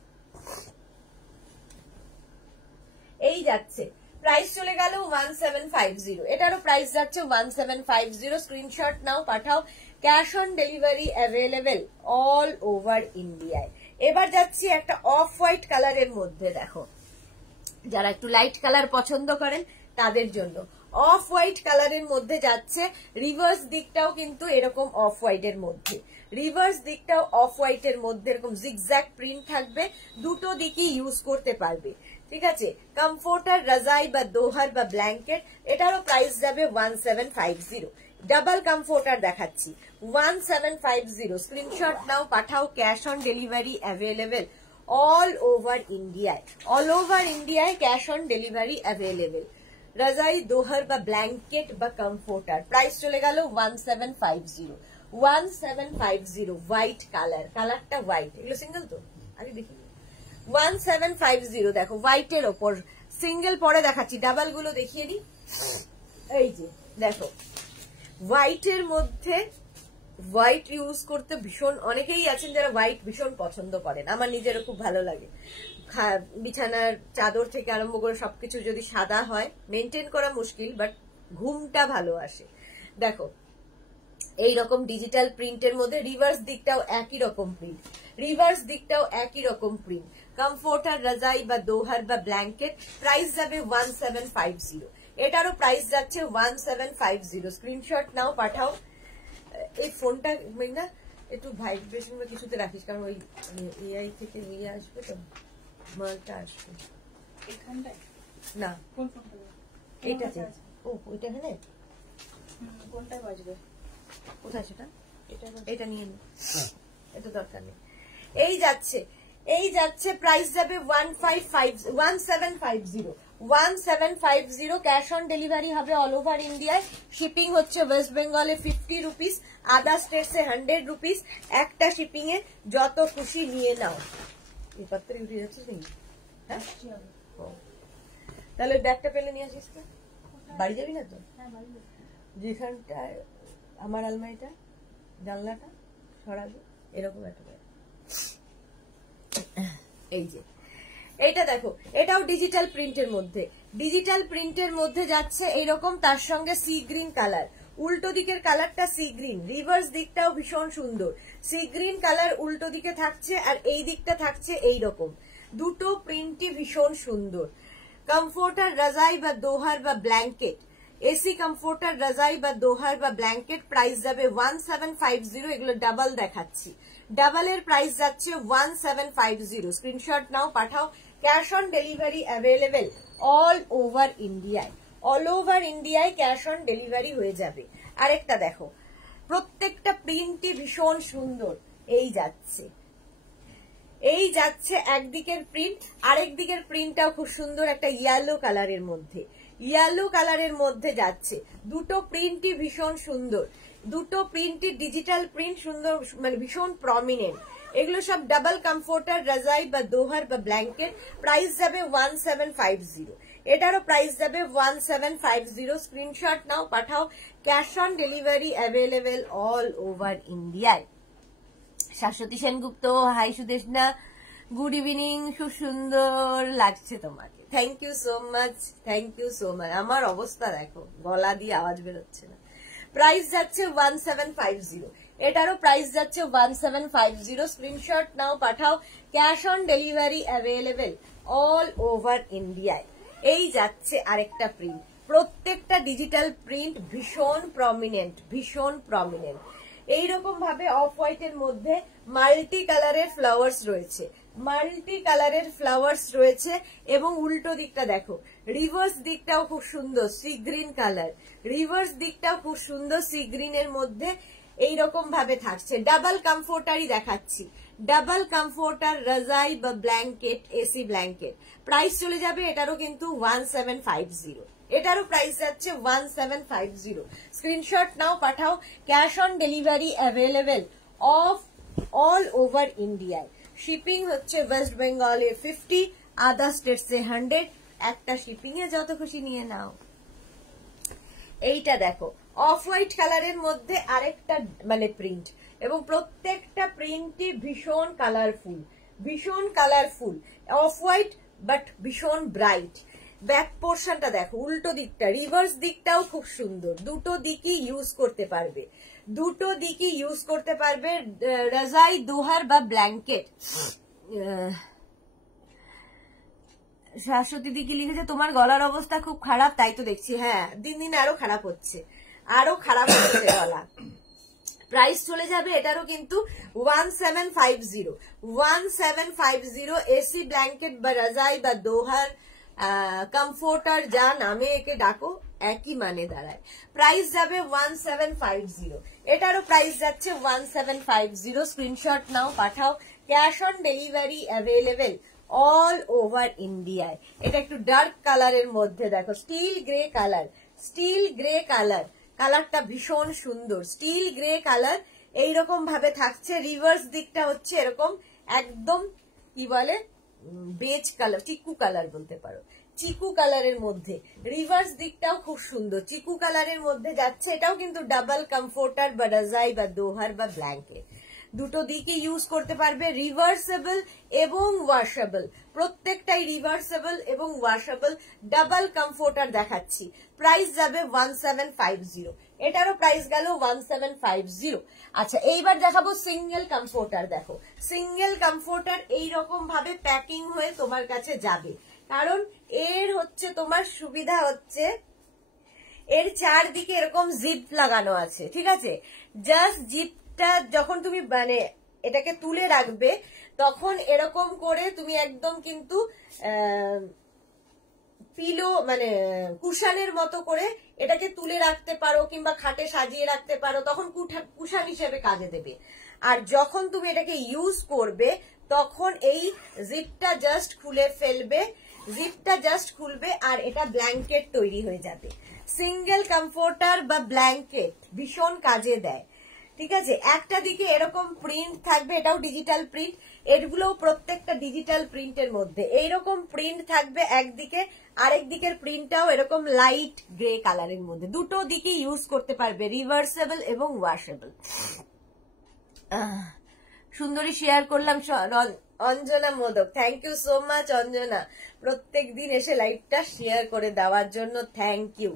এই যাচ্ছে, প্রাইস চলে গেল 1750, এটারও প্রাইস যাচ্ছে 1750। স্ক্রিনশট নাও, পাঠাও। Cash on delivery available all over ইন্ডিয়ায়। এবার যাচ্ছি একটা অফ হোয়াইট কালারের মধ্যে, দেখো যারা একটু লাইট কালার পছন্দ করেন তাদের জন্য অফ হোয়াইট কালারের মধ্যে যাচ্ছে। রিভার্স দিকটাও কিন্তু এরকম অফ হোয়াইট এর মধ্যে, রিভার্স দিকটাও অফ হোয়াইট এর মধ্যে এরকম জিগজ্যাগ প্রিন্ট থাকবে, দুটো দিকই ইউজ করতে পারবে, ঠিক আছে। কমফোর্টার, রাজাই বা দোহার বা ব্ল্যাঙ্কেট, এটারও প্রাইস যাবে 1750। ডাবল কমফোর্টার দেখাচ্ছি 1750। স্ক্রিনশট নাও, পাঠাও। Cash on delivery available all over ইন্ডিয়ায়, অল ওভার ইন্ডিয়ায় ক্যাশ অন ডেলিভারি অ্যাভেলেবেল। রাজাই, দোহার বা ব্ল্যাঙ্কেট বা কমফোর্টার, প্রাইস চলে গেল 1750। 1750 হোয়াইট কালার, কালারটা হোয়াইট, এগুলো সিঙ্গেল তো আগে দেখি। 1750 দেখো হোয়াইটের ওপর সিঙ্গেল, পরে দেখাচ্ছি ডাবল গুলো দেখিয়ে দিই। এই যে দেখো হোয়াইটের মধ্যে, হোয়াইট ইউজ করতে ভীষণ অনেকেই আছেন যারা হোয়াইট ভীষণ পছন্দ করেন, আমার নিজেরও খুব ভালো লাগে। বিছানার চাদর থেকে আরম্ভ করে সবকিছু যদি সাদা হয় মেনটেন করা মুশকিল, বাট ঘুমটা ভালো আসে। দেখো এইরকম ডিজিটাল প্রিন্টের মধ্যে রিভার্স দিকটাও একই রকম প্রিন্ট, রিভার্স দিকটাও একই রকম প্রিন্ট। কমফোর্টার, রাজাই বা দোহার বা ব্ল্যাঙ্কেট, প্রাইস যাবে 1750। এটারও প্রাইস যাচ্ছে 1750। স্ক্রিনশট নাও, পাঠাও। এই ফোনটা না একটু ভাইব্রেশন বা কিছুতে রাখিস, কারণ ওই এআই থেকে নিয়ে আসবে তো মালটা আসবে এখানটায় না, কোন ফোনটা? এইটাতে। ও ওইটা এখানে কোনটা বাজবে, কোথায় সেটা? এটা নিয়ে নি, এটা দরকার নেই। এই যাচ্ছে, এই যাচ্ছে, প্রাইস যাবে 1750। 1750 ক্যাশ অন ডেলিভারি হবে অল ওভার ইন্ডিয়ায়। শিপিং হচ্ছে ওয়েস্ট বেঙ্গলে 50 রুপিস, আদার স্টেটসে 100 রুপিস। একটা শিপিং এ যত খুশি নিয়ে নাও। এই পাত্রে উঠে যাচ্ছে নাকি? হ্যাঁ, তাহলে ব্যাগটা পেলে নিয়ে আসিস তো। বাড়ি যাবি না তো? যেখানটায় আমার আলমারিটা জানলাটা সরাবে এরকম একটা ব্যাগ। এই যে এইটা দেখো, এটাও ডিজিটাল প্রিন্টের মধ্যে, ডিজিটাল প্রিন্টের মধ্যে যাচ্ছে এইরকম, তার সঙ্গে সি গ্রিন কালার, উল্টো দিকের কালারটা সি গ্রিন, রিভার্স দিকটাও ভীষণ সুন্দর। সি গ্রিন কালার উল্টো দিকে থাকছে আর এই দিকটা থাকছে এইরকম, দুটো প্রিন্টই ভীষণ সুন্দর। কমফোর্টার, রাজাই বা দোহার বা ব্ল্যাঙ্কেট, এসি কমফোর্টার, রাজাই বা দোহার বা ব্ল্যাঙ্কেট, প্রাইস যাবে 1750। এগুলো ডাবল দেখাচ্ছি, ডাবলের প্রাইস যাচ্ছে 1750। স্ক্রিনশট নাও, পাঠাও। Cash on delivery available all over ইন্ডিয়ায়, অল ওভার ইন্ডিয়ায় ক্যাশ অন ডেলিভারি হয়ে যাবে। আরেকটা দেখো, প্রত্যেকটা প্রিন্টই ভীষণ সুন্দর। এই যাচ্ছে, এই যাচ্ছে একদিকের প্রিন্ট, আরেক দিকের প্রিন্টটাও খুব সুন্দর, একটা ইয়েলো কালারের মধ্যে, ইয়েলো কালারের মধ্যে যাচ্ছে। দুটো প্রিন্টই ভীষণ সুন্দর, দুটো প্রিন্টই ডিজিটাল প্রিন্ট, সুন্দর মানে ভীষণ প্রমিনেন্ট। এগুলো সব ডাবল কমফোর্টার, রাজাই বা দোহার বা ব্ল্যাঙ্কেট, প্রাইস যাবে 1750। এটারও প্রাইস যাবে 1750। স্ক্রিনশট নাও, পাঠাও। Cash on delivery available all over ইন্ডিয়ায়। Shashwati Sengupta, hi Sudeshna, good evening, খুব সুন্দর লাগছে তোমাকে, thank you so much, thank you so much. আমার অবস্থা দেখো, গলা দিয়ে আওয়াজ বেরোচ্ছে না। প্রাইস যাচ্ছে 1750, এটারও প্রাইস যাচ্ছে 1750। স্ক্রিনশট নাও, পাঠাও। Cash on delivery available all over ইন্ডিয়ায়। এই যাচ্ছে আরেকটা প্রিন্ট, প্রত্যেকটা ডিজিটাল প্রিন্ট ভীষণ প্রমিনেন্ট, ভীষণ প্রমিনেন্ট। এইরকম ভাবে অফ হোয়াইটের মধ্যে মাল্টি কালারের ফ্লাওয়ার্স রয়েছে, মাল্টি কালারের ফ্লাওয়ার্স রয়েছে, এবং উল্টো দিকটা দেখো, রিভার্স দিকটাও খুব সুন্দর, সি গ্রিন কালার, রিভার্স দিকটাও খুব সুন্দর সি গ্রিনের মধ্যে এইরকম ভাবে থাকছে। ডাবল কমফোর্টারই দেখাচ্ছি, ডাবল কমফোর্টার, রাজাই বা ব্ল্যাঙ্কেট, এসি ব্ল্যাঙ্কেট, প্রাইস চলে যাবে এটারও কিন্তু 1750। এটারও প্রাইস যাচ্ছে 1750। স্ক্রিনশট নাও, পাঠাও। Cash on delivery available of all over ইন্ডিয়ায়। শিপিং হচ্ছে ওয়েস্ট বেঙ্গলে 50, আদার স্টেটসে 100। একটা শিপিং এ যত খুশি নিয়ে নাও। এইটা দেখো, অফ হোয়াইট কালারের মধ্যে আরেকটা মানে প্রিন্ট, এবং প্রত্যেকটা প্রিন্টই ভীষণ কালারফুল, ভীষণ কালারফুল। অফ হোয়াইট বাট ভীষণ ব্রাইট। ব্যাক পোর্শনটা দেখো, উল্টো দিকটা, রিভার্স দিকটাও খুব সুন্দর, দুটো দিকই ইউজ করতে পারবে, দুটো দিকই ইউজ করতে পারবে। রাজাই, দোহার বা ব্ল্যাঙ্কেট। শাশ্বতী দি কি লিখেছে, তোমার গলার অবস্থা খুব খারাপ, তাই তো দেখছি। হ্যাঁ, দিন দিন আরো খারাপ হচ্ছে, আরো খারাপ হচ্ছে গলা। প্রাইস চলে যাবে এটারও কিন্তু 1750, 1750। এসি ব্ল্যাঙ্কেট বা রাজাই বা দোহার, কমফোর্টার, যা নামে একে ডাকো একই মানে দাঁড়ায়। প্রাইস যাবে 1750, এটারও প্রাইস যাচ্ছে 1750। স্ক্রিনশট নাও, পাঠাও। Cash on delivery available all over ইন্ডিয়ায়। এটা একটু ডার্ক কালারের মধ্যে দেখো, still grey colour, still grey colour, কালারটা ভীষণ সুন্দর, স্টিল গ্রে কালার এইরকম ভাবে থাকছে। রিভার্স দিকটা হচ্ছে এরকম একদম কি বলে বেজ কালার, চিকু কালার বলতে পারো, চিকু কালারের মধ্যে। রিভার্স দিকটাও খুব সুন্দর, চিকু কালারের মধ্যে যাচ্ছে। এটাও কিন্তু ডাবল কমফোর্টার বা রাজাই বা দোহার বা ব্ল্যাঙ্কেট, দুটো দিকে ইউজ করতে পারবে। রিভার্সেবল এবং ওয়াশেবল, প্রত্যেকটাই রিভার্সেবল এবং ওয়াশেবল। ডাবল কমফোর্টার দেখাচ্ছি, প্রাইস যাবে 1750, এটারও প্রাইস গেল 1750। আচ্ছা, এইবার দেখাবো সিঙ্গেল কমফোর্টার। দেখো, সিঙ্গেল কমফোর্টার এইরকম ভাবে প্যাকিং হয়ে তোমার কাছে যাবে, কারণ এর হচ্ছে তোমার সুবিধা হচ্ছে এর চারদিকে এরকম জিপ লাগানো আছে, ঠিক আছে? জাস্ট জিপটা যখন তুমি মানে এটাকে তুলে রাখবে, তখন এরকম করে তুমি একদম কিন্তু পিলো মানে কুশানের মতো করে এটাকে তুলে রাখতে পারো, কিংবা খাটে সাজিয়ে রাখতে পারো, তখন কুশান হিসেবে কাজে দেবে। আর যখন তুমি এটাকে ইউজ করবে, তখন এই জিপটা জাস্ট খুলে ফেলবে, জিপটা জাস্ট খুলবে, আর এটা ব্ল্যাঙ্কেট তৈরি হয়ে যাবে। সিঙ্গেল কমফোর্টার বা ব্ল্যাঙ্কেট ভীষণ কাজে দেয়, ঠিক আছে? একটা দিকে এরকম প্রিন্ট থাকবে, এটাও ডিজিটাল প্রিন্ট, এগুলো প্রত্যেকটা ডিজিটাল প্রিন্টের মধ্যে এইরকম প্রিন্ট থাকবে একদিকে, আরেক দিকের প্রিন্টটাও এরকম লাইট গ্রে কালারের মধ্যে। দুটো দিকে ইউজ করতে পারবে, রিভার্সেবল এবং ওয়াশেবল। সুন্দরী শেয়ার করলাম, Anjana Modak, thank you so much Anjana, প্রত্যেক দিন এসে লাইভটা শেয়ার করে দেওয়ার জন্য থ্যাংক ইউ।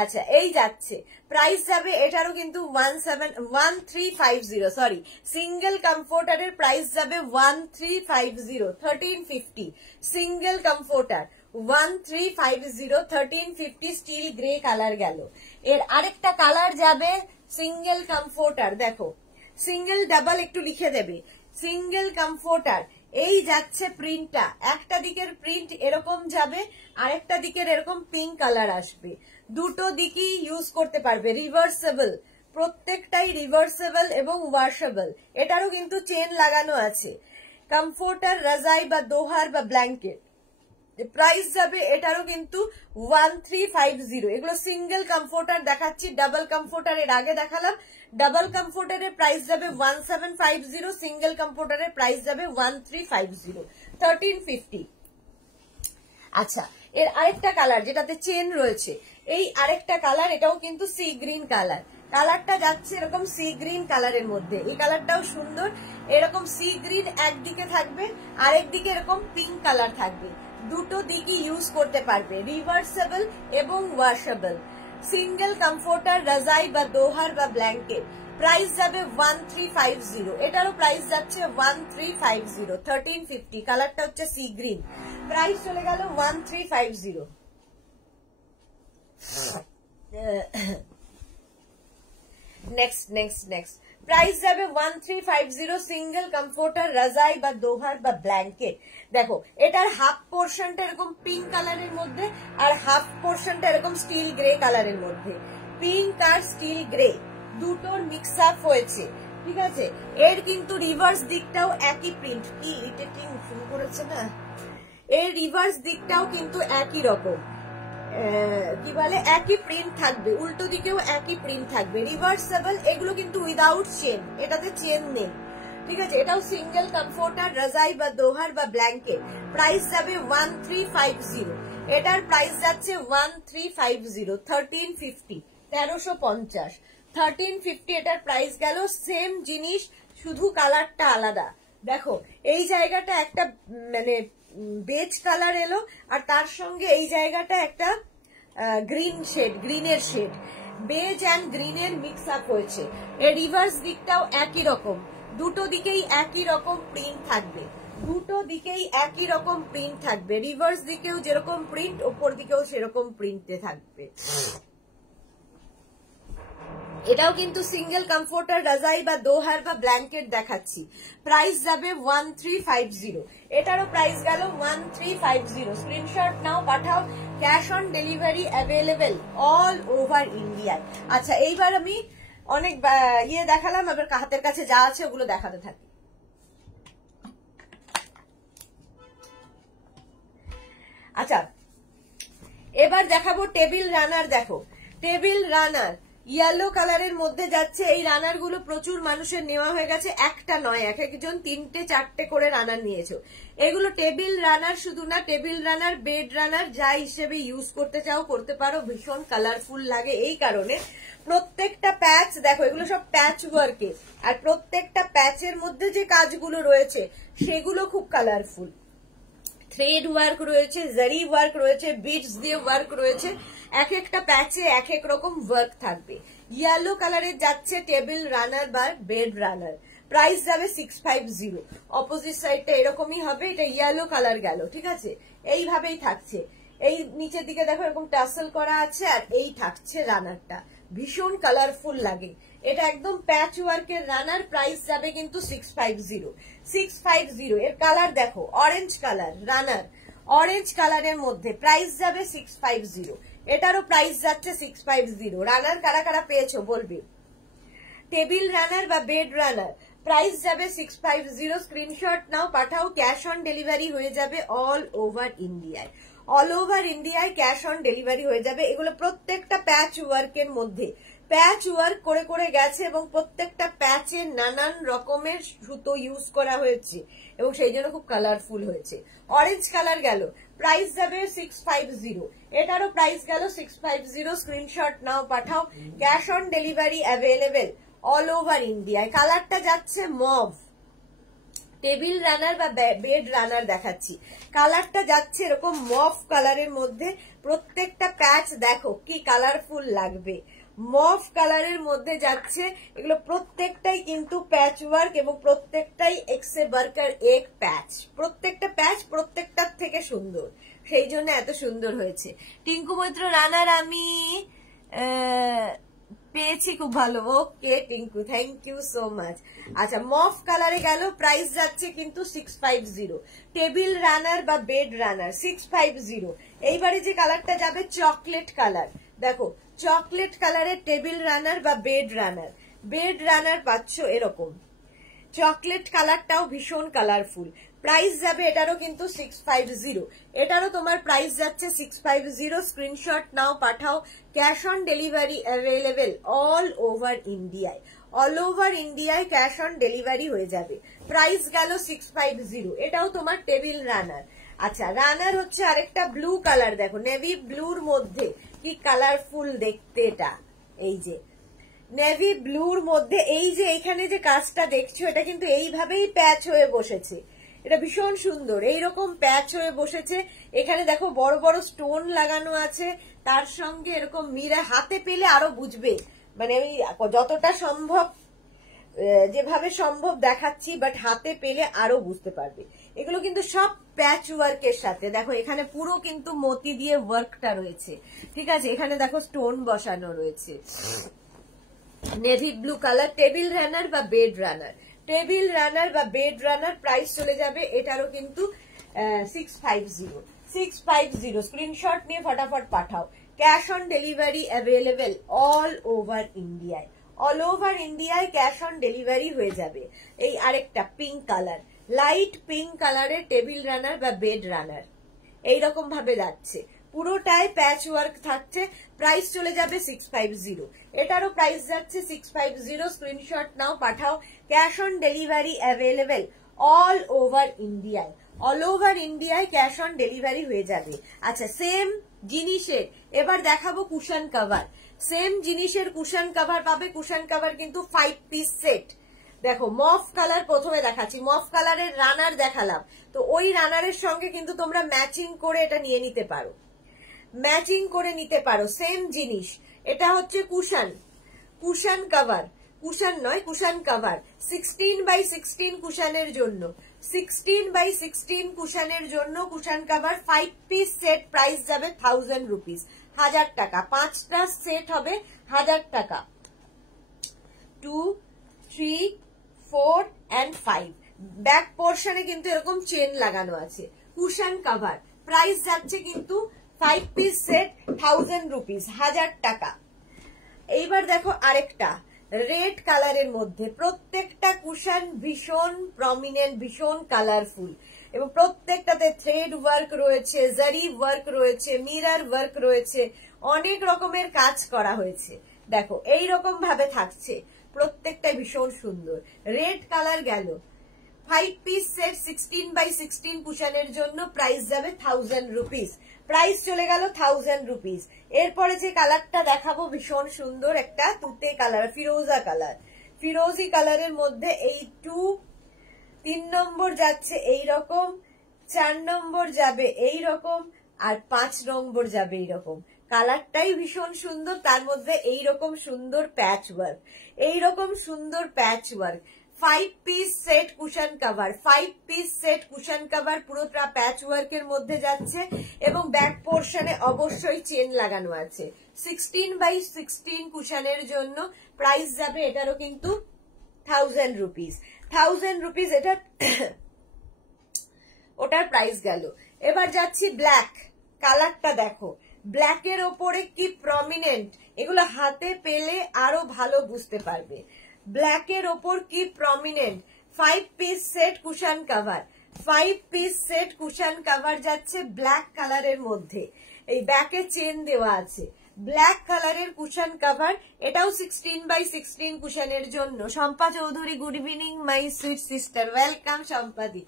আচ্ছা, এই যাচ্ছে, প্রাইস যাবে এটারও কিন্তু 1350, সরি, সিঙ্গেল কমফোর্টারের প্রাইস যাবে 1350, 1350। Single comforter 1350, 1350। Still grey colour গেল। এর আরেকটা কালার যাবে সিঙ্গেল কমফোর্টার, দেখো সিঙ্গেল ডাবল একটু লিখে দেবে, সিঙ্গেল কমফোর্টার। এই যাচ্ছে প্রিন্টটা, একটা দিকের প্রিন্ট এরকম যাবে, আরেকটা দিকের এরকম পিঙ্ক কালার আসবে। দুটো দিকই ইউজ করতে পারবে, রিভার্সেবল, প্রত্যেকটাই রিভার্সেবল এবং ওয়াশেবল। এটারও কিন্তু চেন লাগানো আছে। কমফোর্টার, রাজাই বা দোহার বা ব্ল্যাঙ্কেট, প্রাইস যাবে এটারও কিন্তু 1350। এগুলো সিঙ্গেল কমফোর্টার দেখাচ্ছি, ডাবল কমফোর্টার এর আগে দেখালাম। ডাবল কমফোর্টারের প্রাইস যাবে 1750, সিঙ্গেল কমফোর্টারের প্রাইস যাবে 1350, 1350। আচ্ছা, এর আরেকটা কালার যেটাতে চেন রয়েছে, এই আরেকটা কালার, এটাও কিন্তু সি গ্রিন কালার, কালারটা যাচ্ছে এরকম সি গ্রিন কালারের মধ্যে। এই কালারটাও সুন্দর, এরকম সি গ্রিন একদিকে থাকবে, আরেক দিকে এরকম পিঙ্ক কালার থাকবে। দুটো দিকই ইউজ করতে পারবে, রিভার্সেবল এবং ওয়াশেবল। সিঙ্গেল কমফোর্টার, রাজাই বা দোহার বা ব্ল্যাঙ্কেট, প্রাইস যাবে 1350, এটারও প্রাইস যাচ্ছে 1350, 1350। কালারটা হচ্ছে সি গ্রিন, প্রাইস চলে গেল 1350। নেক্সট প্রাইস যাবে 1350, সিঙ্গেল কমফোর্টার, রাজাই বা দোহার বা ব্ল্যাঙ্কেট। দেখো, এটার হাফ পোর্শনটা এরকম পিঙ্ক কালারের মধ্যে, আর হাফ পোর্শনটা এরকম স্টিল গ্রে কালারের মধ্যে। পিঙ্ক আর স্টিল গ্রে দুটোর মিক্স আপ হয়েছে, ঠিক আছে? এর কিন্তু রিভার্স দিকটাও একই প্রিন্ট, কি ইরিটেটিং শুরু করেছে না, এর রিভার্স দিকটাও কিন্তু একই রকম, কি বলে, একই প্রিন্ট থাকবে, উল্টো দিকেও একই প্রিন্ট থাকবে, রিভার্সেবল। এগুলো কিন্তু উইদাউট চেন, এটাতে চেন নেই, ঠিক আছে? এটাও সিঙ্গেল কমফোর্টার, রাজাই বা দোহার বা ব্ল্যাঙ্কেট, প্রাইস যাবে 1350, এটার প্রাইস যাচ্ছে 1350, 1350, 1350, 1350 এটার প্রাইস গেল। সেম জিনিস, শুধু কালারটা আলাদা। দেখো, এই জায়গাটা একটা মানে বেজ কালার এলো, আর তার সঙ্গে এই জায়গাটা একটা গ্রিন শেড, গ্রিনের শেড, বেজ অ্যান্ড গ্রিনের মিক্স আপ হয়েছে। এর রিভার্স দিকটাও একই রকম, দুটো দিকেই একই রকম প্রিন্ট থাকবে, দুটো দিকেই একই রকম প্রিন্ট থাকবে, রিভার্স দিকেও যেরকম প্রিন্ট, ওপর দিকেও সেরকম প্রিন্টে থাকবে। এটাও কিন্তু সিঙ্গেল কমফোর্টার, রাজাই বা দোহার বা ব্ল্যাঙ্কেট দেখাচ্ছি। প্রাইস যাবে 1350, এটারও প্রাইস গেল 1350। স্ক্রিনশট নাও, পাঠাও, cash on delivery available all over ইন্ডিয়ায়। আচ্ছা, এইবার আমি অনেক ইয়ে দেখালাম, এবার হাতের কাছে যা আছে ওগুলো দেখাতে থাকি। আচ্ছা, এবার দেখাবো টেবিল রানার। দেখো, টেবিল রানার ইয়েলো কালারের মধ্যে যাচ্ছে। এই রানার গুলো প্রচুর মানুষের নেওয়া হয়ে গেছে, একটা নয়, এক একজন 3টে 4টে করে রানার নিয়েছো। এগুলো টেবিল রানার, শুধু না, টেবিল রানার, বেড রানার, যা হিসেবে ইউজ করতে চাও করতে পারো। ভীষণ কালারফুল লাগে এই কারণে, প্রত্যেকটা প্যাচ দেখো, এগুলো সব প্যাচ ওয়ার্কে, আর প্রত্যেকটা প্যাচের মধ্যে যে কাজগুলো রয়েছে সেগুলো খুব কালারফুল। থ্রেড ওয়ার্ক রয়েছে, জারি ওয়ার্ক রয়েছে, বিটস দিয়ে ওয়ার্ক রয়েছে, এক একটা প্যাচে এক এক রকম ওয়ার্ক থাকবে। ইয়েলো কালারের যাচ্ছে টেবিল রানার বা বেড রানার, প্রাইস যাবে 650। অপোজিট সাইডটা এরকমই হবে, এটা ইয়েলো কালার গেল, ঠিক আছে, এইভাবেই থাকছে। এই নিচের দিকে দেখো এরকম টাসেল করা আছে, আর এই থাকছে রানারটা, ভীষণ কালারফুল লাগে। এটা একদম প্যাচ ওয়ার্কের রানার, প্রাইস যাবে কিন্তু 650। এর কালার দেখো, অরেঞ্জ কালার রানার, অরেঞ্জ কালারের মধ্যে, প্রাইস যাবে 650। এটারও প্রাইস যাচ্ছে 650। রানার কারা কারা পেয়েছো বলবে। টেবিল রানার বা বেড রানার, প্রাইস যাবে 650। স্ক্রিনশট নাও, পাঠাও, ক্যাশ অন ডেলিভারি হয়ে যাবে অল ওভার ইন্ডিয়ায়। অল ওভার ইন্ডিয়ায় ক্যাশ অন ডেলিভারি হয়ে যাবে। এগুলো প্রত্যেকটা প্যাচ ওয়ার্কের মধ্যে, প্যাচ ওয়ার্ক করে করে গেছে, এবং প্রত্যেকটা প্যাচে নানান রকমের সুতো ইউজ করা হয়েছে, এবং সেই জন্য খুব কালারফুল হয়েছে। অরেঞ্জ কালার গেল, প্রাইস যাবে 650। এটারও প্রাইস গেল 650। স্ক্রিনশট নাও, পাঠাও, cash on delivery available all over ইন্ডিয়ায়। কালারটা যাচ্ছে মভ, টেবিল রানার বা বেড রানার দেখাচ্ছি। কালারটা যাচ্ছে এরকম মভ কালারের মধ্যে, প্রত্যেকটা প্যাচ দেখো কি কালারফুল লাগবে, মভ কালারের মধ্যে যাচ্ছে। এগুলো প্রত্যেকটাই কিন্তু প্যাচ ওয়ার্ক, এবং প্রত্যেকটাই এক্সে বার্কার এক প্যাচ, প্রত্যেকটা প্যাচ প্রত্যেকটার থেকে সুন্দর, সেই জন্য এত সুন্দর হয়েছে। টিঙ্কু মৈত্র রানার আমি পেয়েছি, খুব ভালো। Okay Tinku, thank you so much. আচ্ছা, মফ কালারে গেল, প্রাইস যাচ্ছে কিন্তু 650। টেবিল রানার বা বেড রানার 650। এইবারে যে কালারটা যাবে চকলেট কালার, দেখো চকলেট কালারের টেবিল রানার বা বেড রানার, বেড রানার পাচ্ছ এরকম। চকলেট কালারটাও ভীষণ কালারফুল, প্রাইস যাবে এটারও কিন্তু 650। এটারও তোমার প্রাইস যাচ্ছে 650। স্ক্রিনশট নাও, পাঠাও, cash on delivery available all over ইন্ডিয়ায়। অল ওভার ইন্ডিয়ায় ক্যাশ অন ডেলিভারি হয়ে যাবে। প্রাইস গেল 650। এটাও তোমার টেবিল রানার। আচ্ছা, রানার হচ্ছে আরেকটা ব্লু কালার, দেখো নেভি ব্লুর মধ্যে কি কালারফুল দেখতে এটা। এই যে নেভি ব্লুর মধ্যে এই যে এখানে যে কাজটা দেখছো, এটা কিন্তু এইভাবেই প্যাচ হয়ে বসেছে, এটা ভীষণ সুন্দর, এইরকম প্যাচ হয়ে বসেছে। এখানে দেখো বড় বড় স্টোন লাগানো আছে, তার সঙ্গে এরকম মিরা, হাতে পেলে আরো বুঝবে, মানে আমি যতটা সম্ভব যেভাবে সম্ভব দেখাচ্ছি, বাট হাতে পেলে আরো বুঝতে পারবে। এগুলো কিন্তু সব প্যাচ ওয়ার্কের সাথে, দেখো এখানে পুরো কিন্তু মতি দিয়ে ওয়ার্কটা রয়েছে, ঠিক আছে। এখানে দেখো স্টোন বসানো রয়েছে। Navy blue colour, table runner বা বেড রানার, টেবিল রানার বা বেড রানার, প্রাইস চলে যাবে এটারও কিন্তু 650। স্ক্রিনশট নিয়ে ফটাফট পাঠাও, cash on delivery available all over ইন্ডিয়ায়। অল ওভার ইন্ডিয়ায় ক্যাশ অন ডেলিভারি হয়ে যাবে। এই আরেকটা পিঙ্ক কালার, লাইট পিঙ্ক কালারের টেবিল রানার বা বেড রানার, এইরকম ভাবে যাচ্ছে, পুরোটাই প্যাচ ওয়ার্ক থাকছে। প্রাইস চলে যাবে 650। এটারও প্রাইস যাচ্ছে 650। স্ক্রিনশট নাও, পাঠাও, cash on delivery available all over ইন্ডিয়ায়। অল ওভার ইন্ডিয়ায় ক্যাশ অন ডেলিভারি হয়ে যাবে। আচ্ছা, সেম জিনিসের এবার দেখাবো কুশন কভার। সেম জিনিসের কুশন কভার পাবে। কুশন কভার কিন্তু 5 পিস সেট। দেখো মফ কালার প্রথমে দেখাচ্ছি, মফ কালারের রানার দেখালাম, তো ওই রানারের সঙ্গে কিন্তু তোমরা ম্যাচিং করে এটা নিয়ে নিতে পারো, ম্যাচিং করে নিতে পারো। সেম জিনিস, এটা হচ্ছে কুশন, কুশন কভার, কুশন নয় কুশন কভার, 16x16 কুশনের জন্য, 16x16 কুশনের জন্য cushion cover 5 piece set, price যাবে 1000 রুপিস, 1000 টাকা। 5টা সেট হবে 1000 টাকা। 2, 3, 4 and 5। ব্যাক পোর্শনে কিন্তু এরকম চেন লাগানো আছে। কুশন কভার প্রাইস যাচ্ছে কিন্তু 5 পিস সেট 1000 রুপিস, 1000 টাকা। এইবার দেখো আরেকটা রেড কালারের মধ্যে, প্রত্যেকটা কুশন ভীষণ প্রমিনেন্ট, ভীষণ কালারফুল এবং প্রত্যেকটাতে থ্রেড ওয়ার্ক রয়েছে, জারি ওয়ার্ক রয়েছে, মিরর ওয়ার্ক রয়েছে, অনেক রকমের কাজ করা হয়েছে। দেখো এইরকম ভাবে থাকছে, প্রত্যেকটা ভীষণ সুন্দর। রেড কালার গেল, 5 পিস সেট 16x16 কুশনের জন্য, প্রাইস যাবে 1000 রুপিস, প্রাইস চলে গেল 1000 রুপিস। এরপরে যে কালারটা দেখাবো ভীষণ সুন্দর একটা তুতে কালার, ফিরোজা কালার, ফিরোজি কালারের মধ্যে এই 3 নম্বর যাচ্ছে এইরকম, 4 নম্বর যাবে এইরকম, আর 5 নম্বর যাবে এইরকম। কালারটাই ভীষণ সুন্দর, তার মধ্যে এইরকম সুন্দর প্যাচ ওয়ার্ক, এইরকম সুন্দর প্যাচ work. 5 piece set cushion cover, 5 piece set cushion cover পুরোটা প্যাচ ওয়ার্কের মধ্যে যাচ্ছে এবং ব্যাক পোর্শনে অবশ্যই চেন লাগানো আছে। 16x16 কুশনের জন্য প্রাইস যাবে এটারও কিন্তু 1000 রুপিস, 1000 রুপিস এটা ওটার প্রাইস গেল। এবার যাচ্ছি ব্ল্যাক কালারটা, দেখো ব্ল্যাকের ওপরে কি প্রমিনেন্ট, এগুলো হাতে পেলে আরো ভালো বুঝতে পারবে। ব্ল্যাকের ওপর কি prominent, 5 piece set cushion cover, 5 piece set cushion cover যাচ্ছে ব্ল্যাক কালারের মধ্যে, এই ব্যাকে চেন দেওয়া আছে, ব্ল্যাক কালারের কুশন কভার, এটাও 16x16 কুশনের জন্য। Shampa Chowdhury, good evening my sweet sister, welcome শম্পাদি।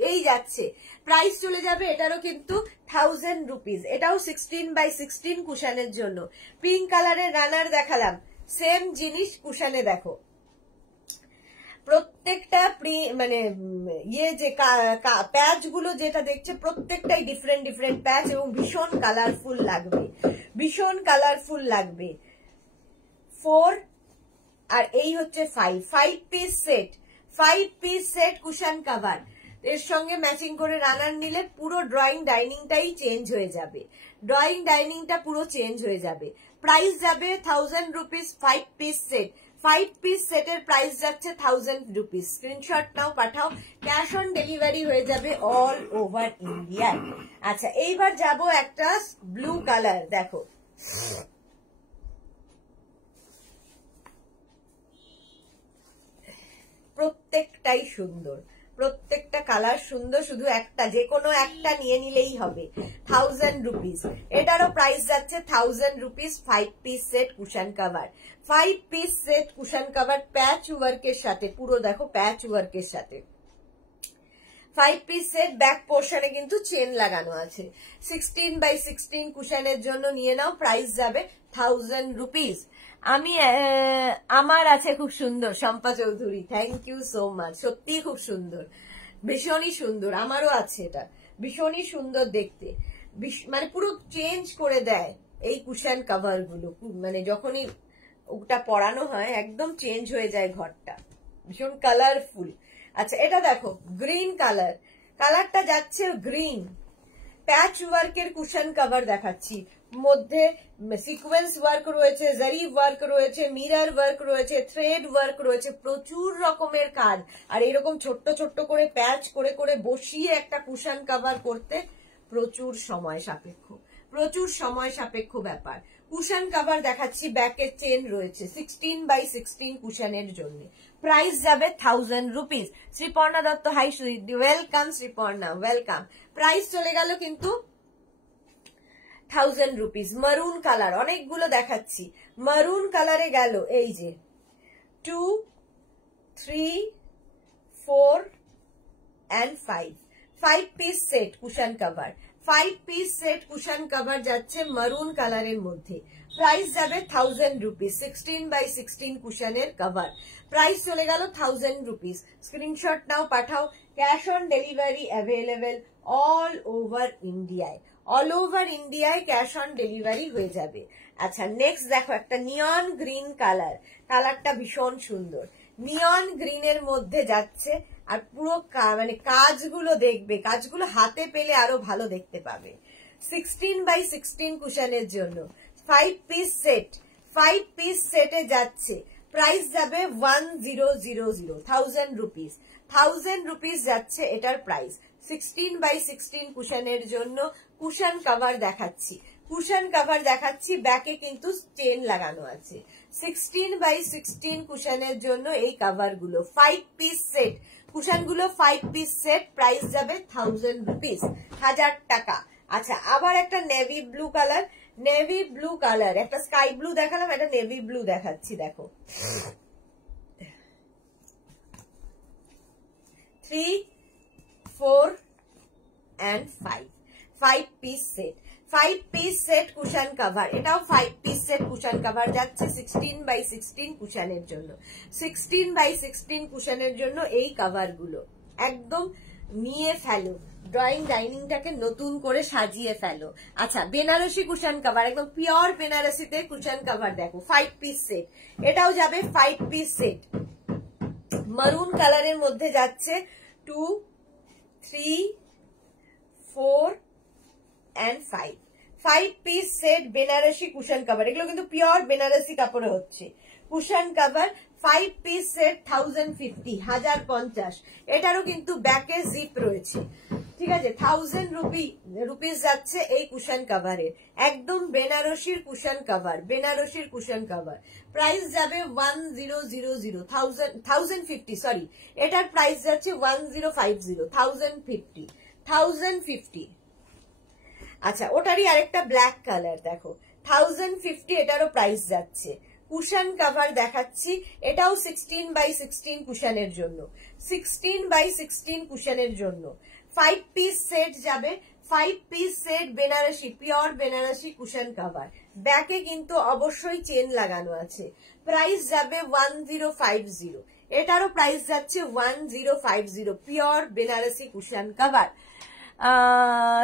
এই যাচ্ছে, প্রাইস চলে যাবে এটারও কিন্তু 1000 রুপিস, এটাও 16x16 কুশনের জন্য। পিঙ্ক কালারের রানার দেখালাম, সেম জিনিস কুশনে দেখো, প্রত্যেকটা মানে ইয়ে যে প্যাচ গুলো যেটা দেখছে প্রত্যেকটাই ডিফারেন্ট ডিফারেন্ট প্যাচ এবং ভীষণ কালারফুল লাগবে, ভীষণ কালারফুল লাগবে। 4 আর এই হচ্ছে 5 piece set, 5 piece set cushion cover, এর সঙ্গে ম্যাচিং করে রানার নিলে পুরো ড্রয়িং ডাইনিংটাই চেঞ্জ হয়ে যাবে, ড্রয়িং ডাইনিংটা পুরো চেঞ্জ হয়ে যাবে। প্রাইস যাবে 1000 রুপিস, 5 পিস সেট, 5 পিস সেটের প্রাইস যাচ্ছে 1000 রুপিস। স্ক্রিনশট নাও, পাঠাও, ক্যাশ অন ডেলিভারি হয়ে যাবে অল ওভার ইন্ডিয়া। আচ্ছা এইবার যাব একটা ব্লু কালার, দেখো প্রত্যেকটাই সুন্দর, প্রত্যেকটা কালার সুন্দর, শুধু একটা যে কোনো একটা নিয়ে নিলেই হবে, 1000 রুপিস। এটারও প্রাইস যাচ্ছে 1000 rupees, 5 piece set cushion cover, 5 piece set cushion cover patch ওয়ার্কের সাথে, পুরো দেখো প্যাচ ওয়ার্কের সাথে 5 পিস সেট। ব্যাক পোর্শনে কিন্তু চেন লাগানো আছে। 16x16 কুশনের জন্য নিয়ে নাও, প্রাইস যাবে 1000 রুপিস। আমার আছে খুব সুন্দর, Shampa Chowdhury, thank you so much, সত্যি খুব সুন্দর, ভীষণই সুন্দর, আমারও আছে এটা, ভীষণই সুন্দর দেখতে, মানে পুরো চেঞ্জ করে দেয় এই কুশন কভার গুলো, মানে যখনই ওটা পরানো হয় একদম চেঞ্জ হয়ে যায় ঘরটা, ভীষণ কালারফুল। আচ্ছা এটা দেখো গ্রিন কালার, কালারটা যাচ্ছে গ্রিন, প্যাচ ওয়ার্কের কুশন কভার দেখাচ্ছি, মধ্যে সিকোয়েন্স ওয়ার্ক রয়েছে, জারি ওয়ার্ক রয়েছে, মিরর ওয়ার্ক রয়েছে, থ্রেড ওয়ার্ক রয়েছে, প্রচুর রকমের কাজ। আর এরকম ছোট্ট ছোট্ট করে প্যাচ করে করে বসিয়ে একটা কুশন কভার করতে প্রচুর সময় সাপেক্ষ, প্রচুর সময় সাপেক্ষ ব্যাপার। কুশন কভার দেখাচ্ছি, ব্যাকের চেন রয়েছে, 16x16 কুশনের জন্য, প্রাইস যাবে 1000 rupees. Sriparna Dutta, hi sweety, welcome Sriparna, welcome. Price চলে গেল কিন্তু 1000 রুপিস। মারুন কালার অনেকগুলো দেখাচ্ছি, মারুন কালারে গেল, এই যে 2, 3, 4 and 5 piece set cushion cover, 5 piece set cushion cover যাচ্ছে মারুন কালারের মধ্যে, প্রাইস যাবে 1000 রুপিস। 16x16 কুশনের কভার, প্রাইস চলে গেল 1000 রুপিস। স্ক্রিনশট নাও, পাঠাও, cash on delivery available all over ইন্ডিয়ায়, অল ওভার ইন্ডিয়ায় ক্যাশ অন ডেলিভারি হয়ে যাবে। আচ্ছা নেক্সট দেখো একটা নিয়ন গ্রিন কালার, কালারটা ভীষণ সুন্দর, নিয়ন গ্রিনের মধ্যে যাচ্ছে আর পুরো মানে কাজগুলো দেখবে, কাজগুলো হাতে পেলে আরো ভালো দেখতে পাবে। 16x16 কুশনের জন্য 5 পিস সেট, 5 পিস সেটে যাচ্ছে, প্রাইস যাবে 1000 রুপিস, 1000 রুপিস যাচ্ছে এটার প্রাইস। 16x16 কুশনের জন্য কুশন কভার দেখাচ্ছি, কুশন কভার দেখাচ্ছি, ব্যাকে কিন্তু চেন লাগানো আছে। 16x16 কুশনের জন্য এই কভার গুলো 5 পিস সেট, কুশন গুলো 5 পিস সেট, প্রাইস যাবে 1000 রুপিস, 1000 টাকা। আচ্ছা আবার একটা navy blue colour, navy blue colour, একটা স্কাই ব্লু দেখালাম, একটা নেভি ব্লু দেখাচ্ছি, দেখো 3, 4 and 5, 5 piece set, 5 piece set cushion cover, এটাও 5 পিস সেট কুশন কভার যাচ্ছে 16x16 কুশনের জন্য। 16x16 কুশনের জন্য এই কভার গুলো একদম নিয়ে ফেলো, ড্রয়িং ডাইনিংটাকে নতুন করে সাজিয়ে ফেলো। আচ্ছা বেনারসি কুশন কভার, একদম পিওর বেনারসিতে কুশন কভার দেখো 5 পিস সেট, এটাও যাবে 5 পিস সেট, মারুন কালারের মধ্যে যাচ্ছে 2, 3, 4 and 5, 5 piece set Benarasi cushion cover, এগুলো কিন্তু পিওর বেনারসি কাপড়ে হচ্ছে। কুশন কভার 5 পিস সেট 1050, 1050, এটারও কিন্তু ব্যাকে জিপ রয়েছে, ঠিক আছে। 1000 রুপিস যাচ্ছে এই কুশন কভারের, একদম বেনারসির কুশন কভার, বেনারসির কুশন কভার, প্রাইস যাবে 1050, সরি এটার প্রাইস যাচ্ছে 1050, 1050। আচ্ছা ওটারই আরেকটা ব্ল্যাক কালার দেখো 1050, এটারও প্রাইস যাচ্ছে। কুশন কভার দেখাচ্ছি, এটাও 16x16 কুশনের জন্য, 16x16 কুশনের জন্য 5 পিস সেট যাবে, 5 piece set Benarasi, pure Banarasi cushion cover, ব্যাকে কিন্তু অবশ্যই চেন লাগানো আছে, প্রাইস যাবে 1050, এটারও প্রাইস যাচ্ছে 1050, pure Banarasi cushion cover.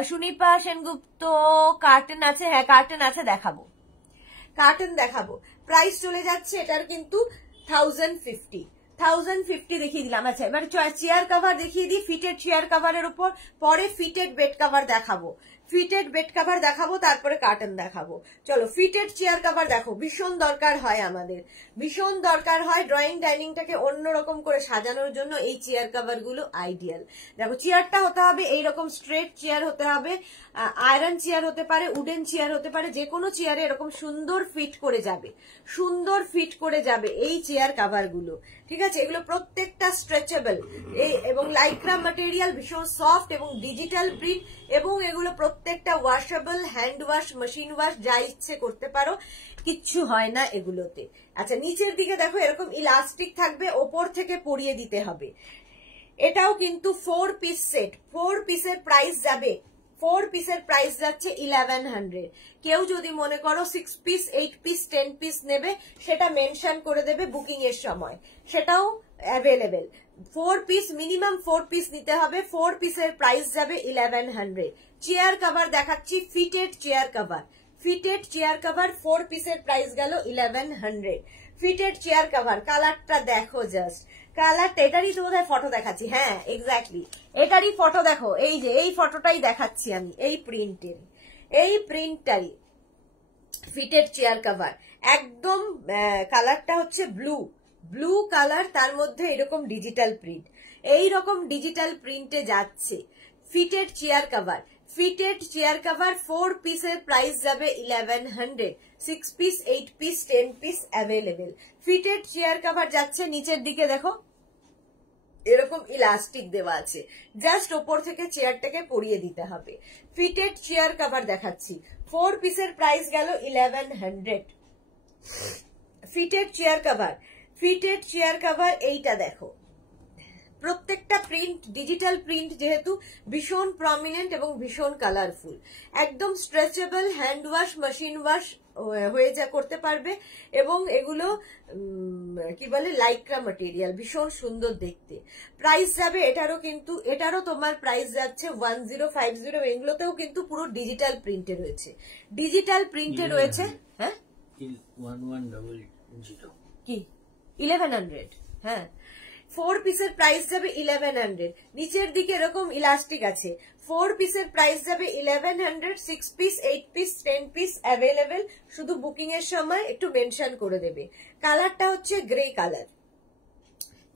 Sunipa Sengupta curtain আছে, হ্যাঁ কার্টন আছে, দেখাবো, কার্টন দেখাবো, প্রাইস চলে যাচ্ছে এটার কিন্তু 1050 দেখিয়ে দিলাম। আচ্ছা এবার চেয়ার কভার দেখিয়ে দিই, ফিটেড চেয়ার কভারের উপর, পরে ফিটেড বেড কভার দেখাবো, ফিটেড বেড কভার দেখাবো, তারপরে কার্টন দেখাবো। চলো ফিটেড চেয়ার কভার দেখো, ভীষণ দরকার হয় আমাদের, ভীষণ দরকার হয় ড্রয়িং ডাইনিংটাকে অন্যরকম করে সাজানোর জন্য, এই চেয়ার কভার গুলো আইডিয়াল। দেখো চেয়ারটা হতে হবে এইরকম স্ট্রেট চেয়ার হতে হবে, আয়রন চেয়ার হতে পারে, উডেন চেয়ার হতে পারে, যে কোনো চেয়ারে এরকম সুন্দর ফিট করে যাবে, সুন্দর ফিট করে যাবে এই চেয়ার কভার গুলো, ঠিক আছে। এগুলো প্রত্যেকটা স্ট্রেচেবল এবং লাইক্রা ম্যাটেরিয়াল, ভীষণ সফট এবং ডিজিটাল প্রিন্ট, এবং এগুলো প্রত্যেকটা washable, hand wash, machine wash, যা ইচ্ছে করতে পারো, কিচ্ছু হয় না এগুলোতে। আচ্ছা নিচের দিকে দেখো এরকম ইলাস্টিক থাকবে, ওপর থেকে পরিয়ে দিতে হবে। এটাও কিন্তু 4 পিস সেট, 4 পিসের প্রাইস যাবে, 4 পিসের প্রাইস যাচ্ছে 1100। কেউ যদি মনে করো 6 পিস, 8 পিস, 10 পিস নেবে, সেটা মেনশন করে দেবে বুকিং এর সময়, সেটাও অ্যাভেলেবেল। 4 পিস মিনিমাম 4 পিস নিতে হবে, 4 পিসের প্রাইস যাবে 1100। চেয়ার কভার দেখাচ্ছি, fitted chair cover, fitted chair cover 4 পিসের প্রাইস গেল 1100। ফিটেড চেয়ার কভার, কালারটা দেখো জাস্ট, কালারটা, এটারই তো বোধহয় ফটো দেখাচ্ছি, হ্যাঁ এক্স্যাক্টলি এটারই ফটো দেখো, এই যে এই ফটোটাই দেখাচ্ছি আমি, এই প্রিন্টের, এই প্রিন্টটাই ফিটেড চেয়ার কভার, একদম কালারটা হচ্ছে ব্লু, ব্লু কালার, তার মধ্যে এরকম ডিজিটাল প্রিন্ট, এইরকম ডিজিটাল প্রিন্টে যাচ্ছে fitted chair cover. Fitted chair cover 4 পিসের প্রাইস যাবে 1100, 6 piece, 8 piece, 10 piece available. Fitted chair cover যাচ্ছে, নিচের দিকে দেখো এরকম ইলাস্টিক দেওয়া আছে, জাস্ট ওপর থেকে চেয়ারটাকে পরিয়ে দিতে হবে। ফিটেড চেয়ার কভার দেখাচ্ছি, 4 পিসের প্রাইস গেল 1100। Fitted chair cover, fitted chair cover এইটা দেখো, প্রত্যেকটা প্রিন্ট ডিজিটাল প্রিন্ট, যেহেতু ভীষণ প্রমিনেন্ট এবং ভীষণ কালারফুল, একদম stretchable, hand wash, machine wash হয়ে করতে পারবে। এবং এগুলো কি বলে লাইক্রা ম্যাটেরিয়াল, ভীষণ সুন্দর দেখতে। প্রাইস যাবে এটারও তোমার প্রাইস যাচ্ছে 1050। এগুলোতেও কিন্তু পুরো ডিজিটাল প্রিন্টে রয়েছে, ডিজিটাল প্রিন্টে রয়েছে। হ্যাঁ 1100 কি 1100? হ্যাঁ 4 পিসের প্রাইস যাবে 1100। নিচের দিকে এরকম ইলাস্টিক আছে। 4 পিসের প্রাইস যাবে 1100। 6 পিস, 8 পিস, 10 পিস অ্যাভেলেবেল। শুধু বুকিং এর সময় একটু মেনশন করে দেবে। কালারটা হচ্ছে গ্রে কালার,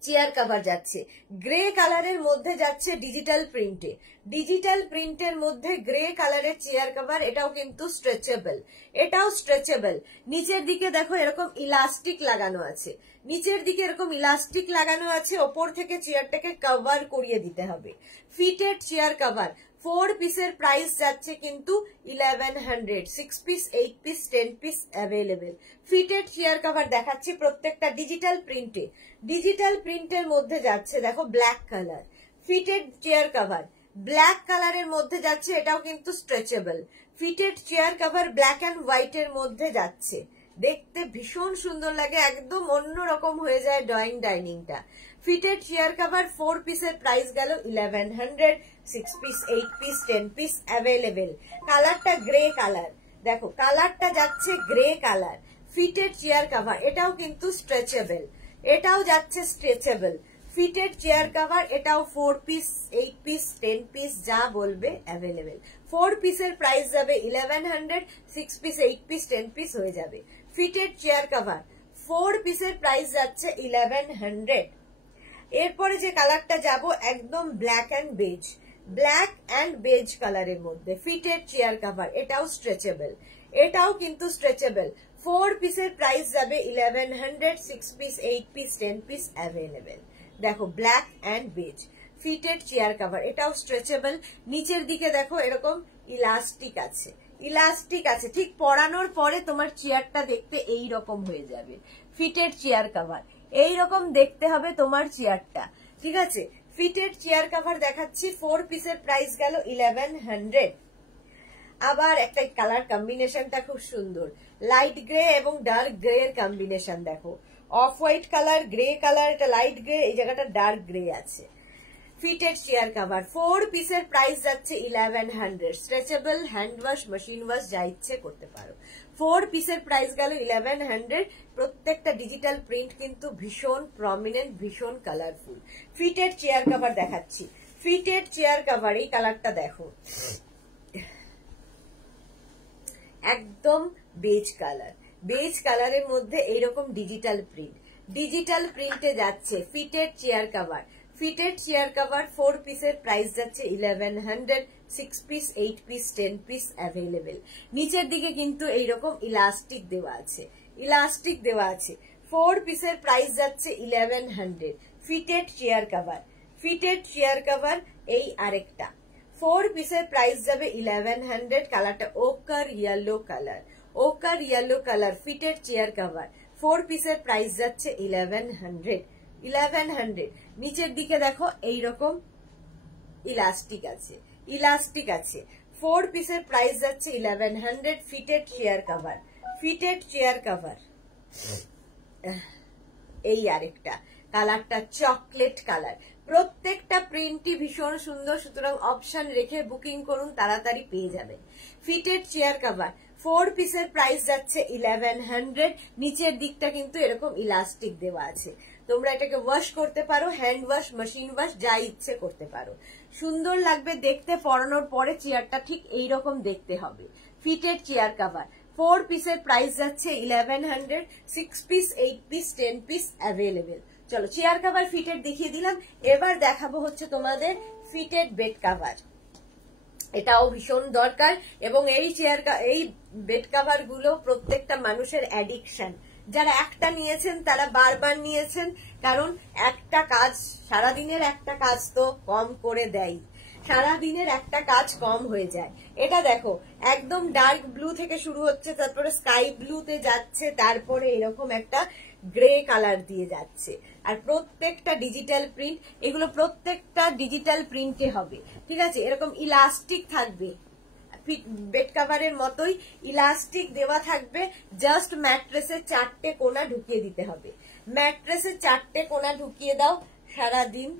চেয়ার কভার যাচ্ছে গ্রে কালারের মধ্যে, যাচ্ছে ডিজিটাল প্রিন্টে। ডিজিটাল প্রিন্টের মধ্যে গ্রে কালারের চেয়ার কভার, এটাও কিন্তু স্ট্রেচেবল, এটাও স্ট্রেচেবল। নিচের দিকে দেখো এরকম ইলাস্টিক লাগানো আছে, নিচের দিকে এরকম ইলাস্টিক লাগানো আছে। ওপর থেকে চেয়ারটাকে কভার করিয়ে দিতে হবে। ফিটেড চেয়ার কভার 4 পিসের প্রাইস যাচ্ছে কিন্তু 1100। 6 piece, 8 piece, 10 piece available. Fitted chair cover দেখাচ্ছি প্রত্যেকটা ডিজিটাল প্রিন্টে। ডিজিটাল প্রিন্টের মধ্যে যাচ্ছে দেখো black colour, fitted chair cover black কালারের মধ্যে যাচ্ছে, এটাও কিন্তু stretchable. Fitted chair cover black and white এর মধ্যে যাচ্ছে, দেখতে ভীষণ সুন্দর লাগে, একদম অন্যরকম হয়ে যায় ড্রয়িং ডাইনিংটা। ফিটেড চেয়ার কভার 4 পিসের প্রাইস গেল 1100। 6 পিস, 8 পিস, 10 পিস অ্যাভেলেবেল। কালারটা গ্রে কালার, দেখো কালারটা যাচ্ছে grey colour. Fitted chair cover এটাও কিন্তু স্ট্রেচেবল, এটাও যাচ্ছে স্ট্রেচেবল। ফিটেড চেয়ার কভার এটাও 4 পিস, 8 পিস, 10 পিস যা বলবে অ্যাভেলেবেল। 4 পিসের প্রাইস যাবে 1100। 6 পিস, 8 পিস, 10 পিস হয়ে যাবে। ফিটেড চেয়ার কভার 4 পিসের প্রাইস যাচ্ছে 1100। এরপরে যে কালারটা যাব একদম black and beige, black and beige কালারের মধ্যে ফিটেড চেয়ার কভার, এটাও স্ট্রেচেবল, এটাও কিন্তু স্ট্রেচেবল। 4 পিসের প্রাইস যাবে 1100। 6 পিস, 8 পিস, 10 পিস অ্যাভেলেবেল। দেখো black and beige fitted chair cover, এটাও স্ট্রেচেবল। নিচের দিকে দেখো এরকম ইলাস্টিক আছে, ইলাস্টিক আছে, ঠিক পরানোর পরে তোমার চেয়ারটা দেখতে এই রকম হয়ে যাবে। ফিটেড চেয়ার কভার এইরকম দেখতে হবে তোমার চেয়ারটা, ঠিক আছে। ফিটেড চেয়ার কভার দেখাচ্ছি, 4 পিসের প্রাইস গেল 1100। আবার একটা কালার কম্বিনেশনটা খুব সুন্দর, লাইট গ্রে এবং ডার্ক গ্রে এর কম্বিনেশন দেখো, off white colour, grey colour, এটা লাইট গ্রে, এই জায়গাটা ডার্ক গ্রে আছে। ফিটেড চেয়ার কভার 4 পিসের প্রাইস যাচ্ছে 1100। Stretchable, hand wash, machine wash যা ইচ্ছে করতে পারো। 4 পিসের প্রাইস গেল 1100। প্রত্যেকটা ডিজিটাল প্রিন্ট কিন্তু ভীষণ প্রমিনেন্ট, ভীষণ কালারফুল। ফিটেড চেয়ার কভার দেখাচ্ছি, ফিটেড চেয়ার কভার এই কালারটা দেখো, একদম বেজ কালার, বেজ কালারের মধ্যে এইরকম ডিজিটাল প্রিন্ট, ডিজিটাল প্রিন্টে যাচ্ছে fitted chair cover. Fitted chair cover 4 পিসের প্রাইস যাচ্ছে 1100। 6 পিস, 8 পিস, 10 পিস অ্যাভেলেবেল। নিচের দিকে কিন্তু এইরকম ইলাস্টিক দেওয়া আছে, ইলাস্টিক দেওয়া আছে। 4 পিসের প্রাইস যাচ্ছে 1100। Fitted chair cover, fitted chair cover এই আরেকটা 4 পিসের প্রাইস যাবে 1100। কালারটা ochre yellow colour, ochre yellow colour fitted chair cover 4 পিসের প্রাইস যাচ্ছে 1100। 1100 নিচের দিকে দেখো এইরকম ইলাস্টিক আছে, ইলাস্টিক আছে। 4 পিসের প্রাইস যাচ্ছে 1100। Fitted chair cover, fitted chair cover এই আরেকটা কালারটা চকলেট কালার। প্রত্যেকটা প্রিন্টই ভীষণ সুন্দর, সুতরাং অপশন রেখে বুকিং করুন, তাড়াতাড়ি পেয়ে যাবেন। ফিটেড চেয়ার কভার 4 পিসের প্রাইস যাচ্ছে 1100। নিচের দিকটা কিন্তু এরকম ইলাস্টিক দেওয়া আছে, তোমরা এটাকে ওয়াশ করতে পারো, হ্যান্ড ওয়াশ, মেশিন ওয়াশ যা ইচ্ছে করতে পারো। সুন্দর লাগবে দেখতে, পরানোর পরে চেয়ারটা ঠিক এইরকম দেখতে হবে। ফিটেড চেয়ার কভার 4 পিসের প্রাইস যাচ্ছে 1100। 6 পিস, 8 পিস, 10 পিস অ্যাভেলেবেল। চলো চেয়ার কভার ফিটেড দেখিয়ে দিলাম, এবার দেখাবো হচ্ছে তোমাদের ফিটেড বেড কভার। এটাও ভীষণ দরকার এবং এই বেড কভার গুলো প্রত্যেকটা মানুষের অ্যাডিকশন। যারা একটা নিয়েছেন তারা বারবার নিয়েছেন, কারণ একটা কাজ, সারাদিনের একটা কাজ তো কম করে দেয়, সারাদিনের একটা কাজ কম হয়ে যায়। এটা দেখো একদম ডার্ক ব্লু থেকে শুরু হচ্ছে, তারপরে স্কাই ব্লুতে যাচ্ছে, তারপরে এরকম একটা গ্রে কালার দিয়ে যাচ্ছে। আর প্রত্যেকটা ডিজিটাল প্রিন্ট, এগুলো প্রত্যেকটা ডিজিটাল প্রিন্টে হবে, ঠিক আছে। এরকম ইলাস্টিক থাকবে, বেড কাভারের মতোই ইলাস্টিক দেওয়া থাকবে, জাস্ট ম্যাট্রেসের 4টে কোনা ঢুকিয়ে দিতে হবে। ম্যাট্রেসের 4টে কোনা ঢুকিয়ে দাও, সারাদিন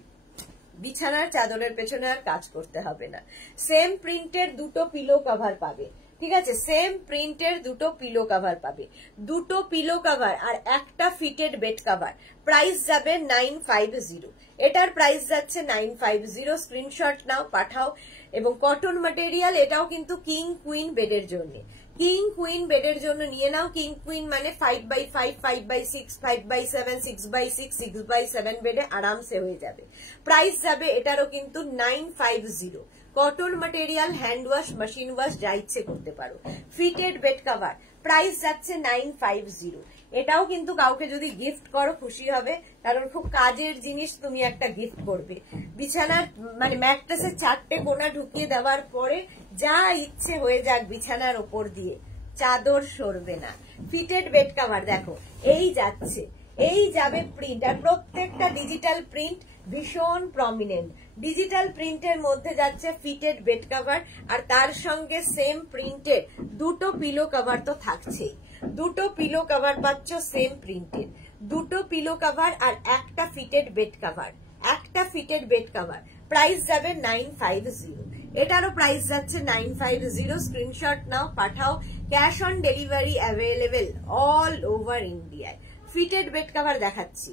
বিছানার চাদরের পেছনে আর কাজ করতে হবে না। সেম প্রিন্টের দুটো পিলো কভার পাবে, ঠিক আছে। সেম প্রিন্টের দুটো পিলো কভার পাবে, দুটো পিলো কভার আর একটা ফিটেড বেড কভার। প্রাইস যাবে 950, এটার প্রাইস যাচ্ছে 950। স্ক্রিনশট নাও, পাঠাও। এবং কটন ম্যাটেরিয়াল, এটাও কিন্তু কিং কুইন বেডের জন্য, কিং কুইন বেডের জন্য নিয়ে নাও। কিং কুইন মানে 5x5, 5x6, 5x7, 6x6, 6x7 বেডে আরামসে হয়ে যাবে। প্রাইস যাবে এটারও কিন্তু 950। Cotton material, hand wash, machine wash যা ইচ্ছে করতে পারো। ফিটেড বেড কভার, প্রাইস যাচ্ছে 950। এটাও কিন্তু কাউকে যদি গিফট করো খুশি হবে, কারণ খুব কাজের জিনিস তুমি একটা গিফট করবে। বিছানার মানে ম্যাট্রেসের 4টে কোনা ঢুকিয়ে দেওয়ার পরে যা ইচ্ছে হয়ে যাক বিছানার ওপর দিয়ে, চাদর সরবে না। ফিটেড বেড কভার দেখো, এই যাচ্ছে, এই যাবে প্রিন্ট, আর প্রত্যেকটা ডিজিটাল প্রিন্ট ভীষণ প্রমিনেন্ট। ডিজিটাল প্রিন্টের মধ্যে যাচ্ছে ফিটেড বেড কভার, আর তার সঙ্গে সেম প্রিন্টের দুটো পিলো কভার তো থাকছেই। দুটো পিলো কভার পাচ্ছ সেম প্রিন্টের, দুটো পিলো কভার আর একটা ফিটেড বেড কভার, একটা ফিটেড বেড কভার। প্রাইস যাবে 950, এটারও প্রাইস যাচ্ছে 950। স্ক্রিনশট নাও, পাঠাও। Cash on delivery available all over ইন্ডিয়ায়। ফিটেড বেড কভার দেখাচ্ছি,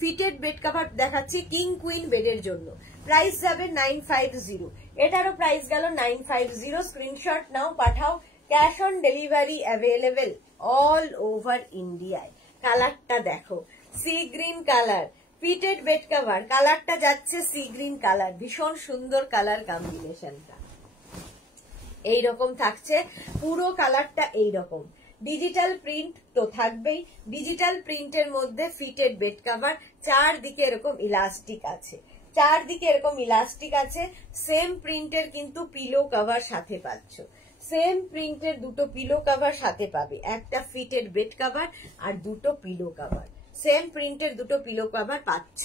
ফিটেড বেড কভার দেখাচ্ছি কিং কুইন বেডের জন্য। প্রাইস যাবে 950, এটারও প্রাইস গেল 950। স্ক্রিনশট নাও, পাঠাও। Cash on delivery available all over ইন্ডিয়ায়। কালারটা দেখো, sea green colour, fitted bed cover, কালারটা যাচ্ছে সি গ্রিন কালার, ভীষণ সুন্দর কালার কম্বিনেশনটা। এইরকম থাকছে পুরো কালারটা, এইরকম। ডিজিটাল প্রিন্ট তো থাকবেই, ডিজিটাল প্রিন্টের মধ্যে ফিটেড বেড কভার, চারদিকে এরকম ইলাস্টিক আছে, চারদিকে এরকম ইলাস্টিক আছে। সেম প্রিন্টের কিন্তু পিলো কভার সাথে পাচ্ছ, সেম প্রিন্টের দুটো পিলো কভার সাথে পাবে, একটা ফিটেড বেড কভার আর দুটো পিলো কভার। সেম প্রিন্টের দুটো পিলো কভার পাচ্ছ,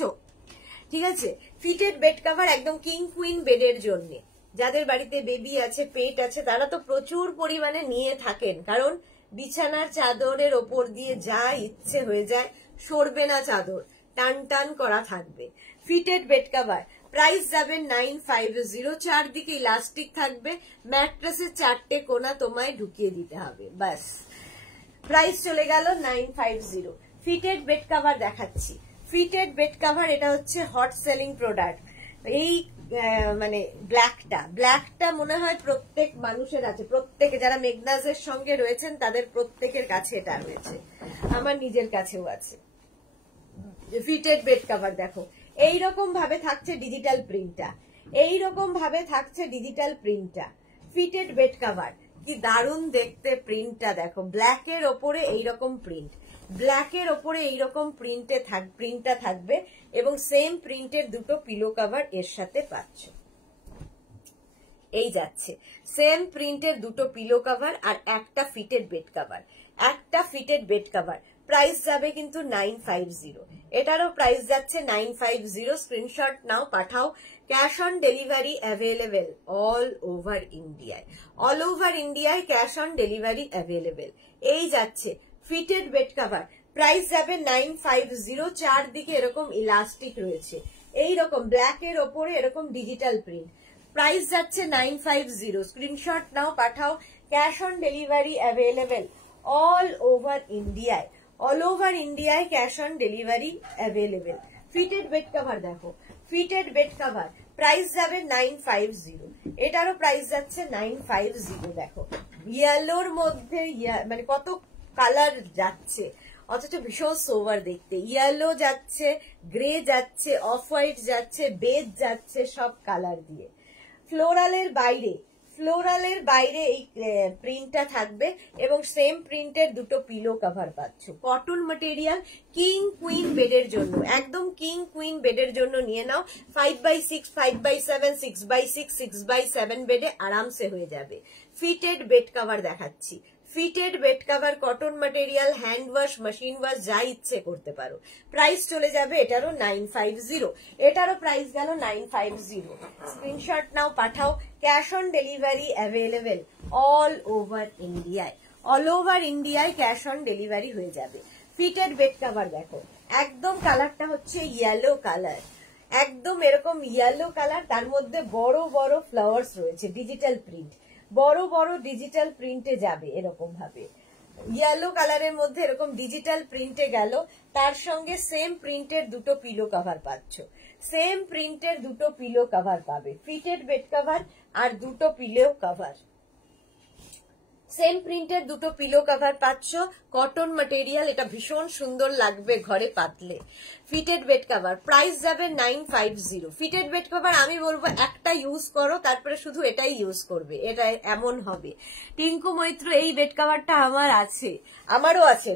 ঠিক আছে। ফিটেড বেড কভার একদম কিং কুইন বেডের জন্য। যাদের বাড়িতে বেবি আছে, পেট আছে, তারা তো প্রচুর পরিমাণে নিয়ে থাকেন, কারণ বিছানার চাদরের ওপর দিয়ে যা ইচ্ছে হয়ে যায়, সরবে না চাদর, টান টান করা থাকবে। ফিটেড বেড কভার, প্রাইস যাবে 950। চারদিকে ইলাস্টিক থাকবে, ম্যাট্রেসের 4টে কোনা তোমায় ঢুকিয়ে দিতে হবে, বাস। প্রাইস চলে গেল 950। ফিটেড বেড কভার দেখাচ্ছি, ফিটেড বেড কভার, এটা হচ্ছে হট সেলিং প্রোডাক্ট। এই মানে ব্ল্যাকটা মনে হয় প্রত্যেক মানুষের আছে, প্রত্যেকে যারা মেগনাজের সঙ্গে রয়েছেন তাদের প্রত্যেকের কাছে এটা রয়েছে, আমার নিজের কাছেও আছে। ফিটেড বেড কভার দেখো, এইরকম ভাবে থাকছে ডিজিটাল প্রিন্টটা, এইরকম ভাবে থাকছে ডিজিটাল প্রিন্টটা। ফিটেড বেড কভার, কি দারুণ দেখতে প্রিন্টটা দেখো, ব্ল্যাকের ওপরে এইরকম প্রিন্ট, ব্ল্যাকের ওপরে এইরকম প্রিন্টটা থাকবে, এবং সেম প্রিন্টের দুটো পিলো কভার এর সাথে পাচ্ছ। এই যাচ্ছে সেম প্রিন্টের দুটো পিলো কভার আর একটা ফিটেড বেড কভার, একটা ফিটেড বেড কভার। প্রাইস যাবে কিন্তু 950, এটারও প্রাইস যাচ্ছে 950। স্ক্রিনশট নাও, পাঠাও। Cash on delivery available all over ইন্ডিয়ায়, অল ওভার ইন্ডিয়ায় ক্যাশ অন ডেলিভারি অ্যাভেলেবেল। এই যাচ্ছে ফিটেড বেড কভার, প্রাইস যাবে 950। চারদিকে এরকম ইলাস্টিক রয়েছে, এইরকম ব্ল্যাকের ওপরে এরকম ডিজিটাল প্রিন্ট। প্রাইস যাচ্ছে 950। স্ক্রিনশট নাও, পাঠাও। Cash on delivery available all over ইন্ডিয়ায়, অল ওভার ইন্ডিয়ায় cash on delivery available. Fitted bed cover দেখো, ফিটেড বেড কভার, প্রাইস যাবে 950, এটারও প্রাইস যাচ্ছে 950। দেখো ইয়েলোর মধ্যে মানে কত কালার যাচ্ছে, অথচ ভীষণ সোভার দেখতে। ইয়েলো যাচ্ছে, গ্রে যাচ্ছে, অফ হোয়াইট যাচ্ছে, বেজ যাচ্ছে, সব কালার দিয়ে। ফ্লোরালের বাইরে এই প্রিন্টটা থাকবে, এবং সেম প্রিন্টের দুটো পিলো কভার পাচ্ছ। কটন ম্যাটেরিয়াল, কিং কুইন বেডের জন্য, একদম কিং কুইন বেডের জন্য নিয়ে নাও। 5x6, 5x7, 6x6, 6x7 বেডে আরামসে হয়ে যাবে। ফিটেড বেড কভার দেখাচ্ছি, fitted bed cover, cotton material, hand wash, machine wash, যা ইচ্ছে করতে পারো। প্রাইস চলে যাবে এটারও 950, এটারও প্রাইস গেল 950। স্ক্রিনশট নাও, পাঠাও। Cash on delivery available all over ইন্ডিয়ায়, অল ওভার ইন্ডিয়ায় ক্যাশ অন ডেলিভারি হয়ে যাবে। ফিটেড বেড কভার দেখো, একদম কালারটা হচ্ছে ইয়েলো কালার, একদম এরকম ইয়েলো কালার, তার মধ্যে বড় বড় ফ্লাওয়ার্স রয়েছে, ডিজিটাল প্রিন্ট, বড় বড় ডিজিটাল প্রিন্টে যাবে এরকম ভাবে। ইয়েলো কালারের মধ্যে এরকম ডিজিটাল প্রিন্টে গেল, তার সঙ্গে সেম প্রিন্টের দুটো পিলো কভার পাচ্ছ, সেম প্রিন্টের দুটো পিলো কভার পাবে। ফিটেড বেড কভার আর দুটো পিলো কভার, সেম প্রিন্টের দুটো পিলো কভার পাচ্ছ, কটন ম্যাটেরিয়াল, এটা ভীষণ সুন্দর লাগবে ঘরে পাতলে। ফিটেড বেড কভার প্রাইস যাবে 950। ফিটেড বেড কভার আমি বলবো একটা ইউজ করো, তারপরে শুধু এটাই ইউজ করবে, এটা এমন হবে। টিঙ্কু মৈত্র, এই বেড কভারটা আমার আছে, আমারও আছে,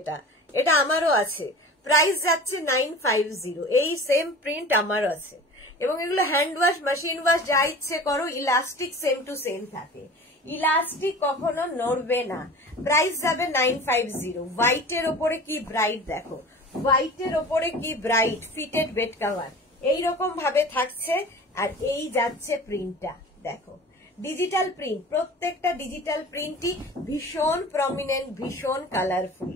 এটা আমারও আছে। প্রাইস যাচ্ছে 950, এই সেম প্রিন্ট আমার আছে, এবং এগুলো হ্যান্ড ওয়াশ, মেশিন ওয়াশ, যা ইচ্ছে করো। ইলাস্টিক সেম টু সেম থাকে, ইলাস্টিক কখনো নড়বে না। প্রাইস যাবে 950। হোয়াইটের ওপরে কি ব্রাইট দেখো, হোয়াইটের ওপরে কি ব্রাইট ফিটেড বেড কভার এইরকম ভাবে থাকছে। আর এই যাচ্ছে প্রিন্টটা দেখো, ডিজিটাল প্রিন্ট, প্রত্যেকটা ডিজিটাল প্রিন্টই ভীষণ প্রমিনেন্ট, ভীষণ কালারফুল।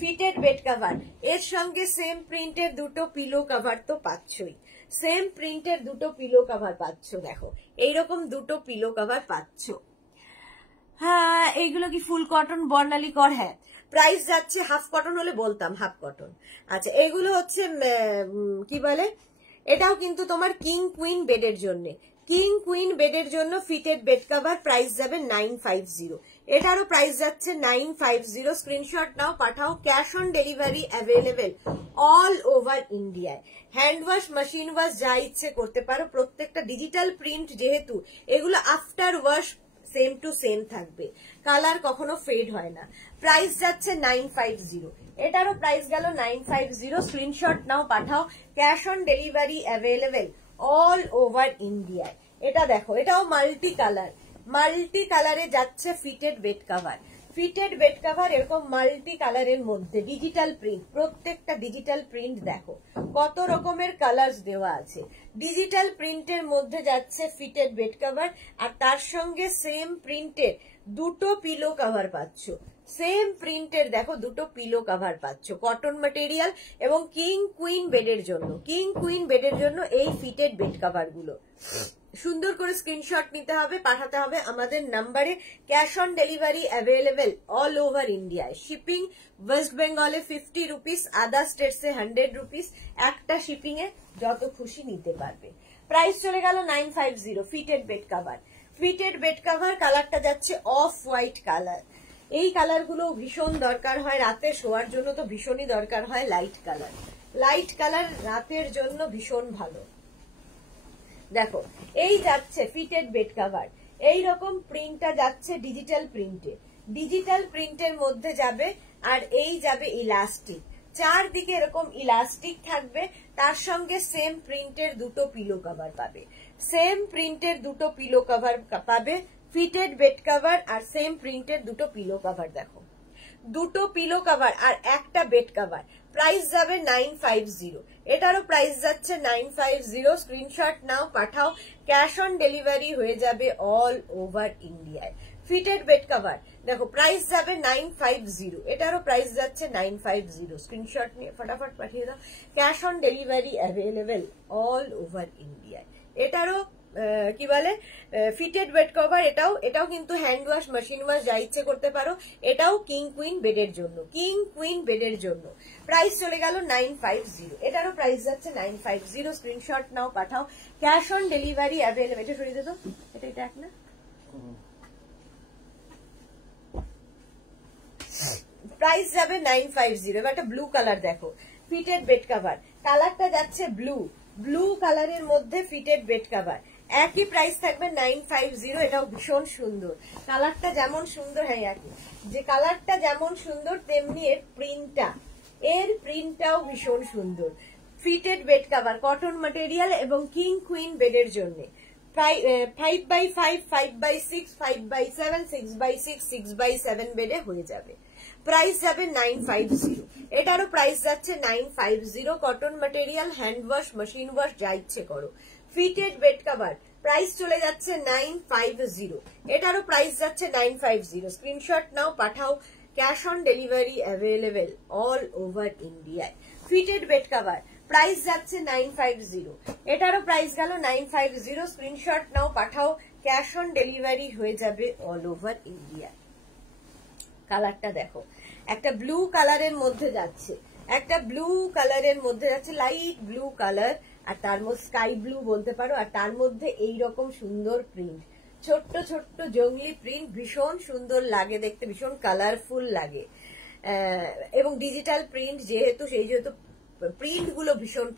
ফিটেড বেড কভার, এর সঙ্গে সেম প্রিন্টের দুটো পিলো কভার তো পাচ্ছই, সেম প্রিন্টের দুটো পিলো কভার পাচ্ছ, দেখো এইরকম দুটো পিলো কভার পাচ্ছ। হ্যাঁ, এইগুলো কি ফুল কটন বর্ণালী কর? হ্যাঁ, প্রাইস যাচ্ছে, হাফ কটন হলে বলতাম, হাফ কটন। আচ্ছা, এগুলো হচ্ছে কি বলে, এটাও কিন্তু তোমার কিং কুইন বেডের জন্য, কিং কুইন বেডের জন্য ফিটেড বেড কভার, প্রাইস যাবে 950। এটারও প্রাইস যাচ্ছে 950। স্ক্রিনশট নাও, পাঠাও। Cash on delivery available all over ইন্ডিয়ায়। হ্যান্ড ওয়াশ, মেশিন ওয়াশ, যা ইচ্ছে করতে পারো। প্রত্যেকটা ডিজিটাল প্রিন্ট যেহেতু, এগুলো after wash same to same থাকবে, কালার কখনো ফেড হয় না। প্রাইস যাচ্ছে 950, এটারও প্রাইস গেল 950। স্ক্রিনশট নাও, পাঠাও। Cash on delivery available all over ইন্ডিয়ায়। এটা দেখো, এটাও মাল্টি কালার, মাল্টি কালারে যাচ্ছে fitted bed cover. Fitted bed cover এরকম মাল্টি কালারের মধ্যে ডিজিটাল প্রিন্ট, প্রত্যেকটা ডিজিটাল প্রিন্ট দেখো কত রকমের কালার্স দেওয়া আছে। ডিজিটাল প্রিন্টের মধ্যে যাচ্ছে ফিটেড বেড কভার, আর তার সঙ্গে সেম প্রিন্টের দুটো পিলো কভার পাচ্ছ, সেম প্রিন্টের দেখো দুটো পিলো কভার পাচ্ছ, কটন ম্যাটেরিয়াল, এবং কিং কুইন বেডের জন্য, কিং কুইন বেডের জন্য এই ফিটেড বেড কভার গুলো। সুন্দর করে স্ক্রিনশট নিতে হবে, পাঠাতে হবে আমাদের নাম্বারে। Cash on delivery available all over ইন্ডিয়ায়। শিপিং ওয়েস্ট বেঙ্গলে 50 রুপিস, আদার স্টেটসে 100 রুপিস। একটা শিপিং এ যত খুশি নিতে পারবে। প্রাইস চলে গেল 950। Fitted bed cover, fitted bed cover, কালারটা যাচ্ছে অফ হোয়াইট কালার। এই কালার গুলো ভীষণ দরকার হয় রাতে শোয়ার জন্য, তো ভীষণই দরকার হয় লাইট কালার। লাইট কালার রাতের জন্য ভীষণ ভালো। দেখো, এই যাচ্ছে ফিটেড বেড কভার, এইরকম প্রিন্টটা যাচ্ছে ডিজিটাল প্রিন্টে, ডিজিটাল প্রিন্টের মধ্যে যাবে, আর এই যাবে ইলাস্টিক, চারদিকে এরকম ইলাস্টিক থাকবে, তার সঙ্গে সেম প্রিন্টের দুটো পিলো কভার পাবে, সেম প্রিন্টের দুটো পিলো কভার পাবে। ফিটেড বেড কভার আর সেম প্রিন্টের দুটো পিলো কভার, দেখো দুটো পিলো কভার আর একটা বেড কভার। প্রাইস যাবে 950, এটারও প্রাইস যাচ্ছে 950। স্ক্রিনশট নাও, পাঠাও। ক্যাশ অন ডেলিভারি হয়ে যাবে অল ওভার ইন্ডিয়ায়। ফিটেড বেড কভার দেখো, প্রাইস যাবে 950, এটারও প্রাইস যাচ্ছে 950। স্ক্রিনশট নিয়ে ফটাফট পাঠিয়ে দাও। Cash on delivery available all over ইন্ডিয়ায়। এটারও কি বলে, ফিটেড বেড কভার, এটাও কিন্তু হ্যান্ড ওয়াশ, মেশিন ওয়াশ, যা ইচ্ছে করতে পারো। এটাও কিং কুইন বেডের জন্য, কিং কুইন বেডের জন্য। প্রাইস চলে গেল 950, এটারও প্রাইস যাচ্ছে 950। স্ক্রিনশট নাও, পাঠাও। Cash on delivery available. এটা সরিয়ে দিত, এটা এক না, প্রাইস যাবে 950। এবার একটা ব্লু কালার দেখো, ফিটেড বেড কভার, কালারটা যাচ্ছে ব্লু, ব্লু কালারের মধ্যে ফিটেড বেড কভার, একই প্রাইস থাকবে 950। এটাও ভীষণ সুন্দর, কালারটা যেমন সুন্দর, হ্যাঁ একই, যে কালারটা যেমন সুন্দর তেমনি এর প্রিন্টটাও ভীষণ সুন্দর। Fitted bed cover, cotton material এবং কিং কুইন বেডের জন্য। 5x5, 5x6, 5x7, 6x6, 6x7 বেডে হয়ে যাবে। প্রাইস যাবে 950। এটারও প্রাইস যাচ্ছে 950। Cotton material, hand wash, machine wash, যা ইচ্ছে করো। ফিটেড বেড কভার প্রাইস চলে যাচ্ছে 950। এটারও প্রাইস যাচ্ছে 950। স্ক্রিনশট নাও, পাঠাও। Cash on delivery available all over ইন্ডিয়ায়। ফিটেড বেড কভার প্রাইস যাচ্ছে 950। এটারও প্রাইস গেল 950। স্ক্রিনশট নাও, পাঠাও। ক্যাশ অন ডেলিভারি হয়ে যাবে অল ওভার ইন্ডিয়া। কালারটা দেখো, একটা ব্লু কালারের মধ্যে যাচ্ছে, একটা ব্লু কালারের মধ্যে যাচ্ছে, লাইট ব্লু কালার, আর তার মধ্যে স্কাই ব্লু বলতে পারো, আর তার মধ্যে এইরকম সুন্দর প্রিন্ট, ছোট্ট ছোট্ট জঙ্গলি প্রিন্ট, ভীষণ সুন্দর লাগে দেখতে, ভীষণ কালারফুল লাগে। এবং ডিজিটাল প্রিন্ট যেহেতু, সেই যেহেতু প্রিন্ট গুলো ভীষণ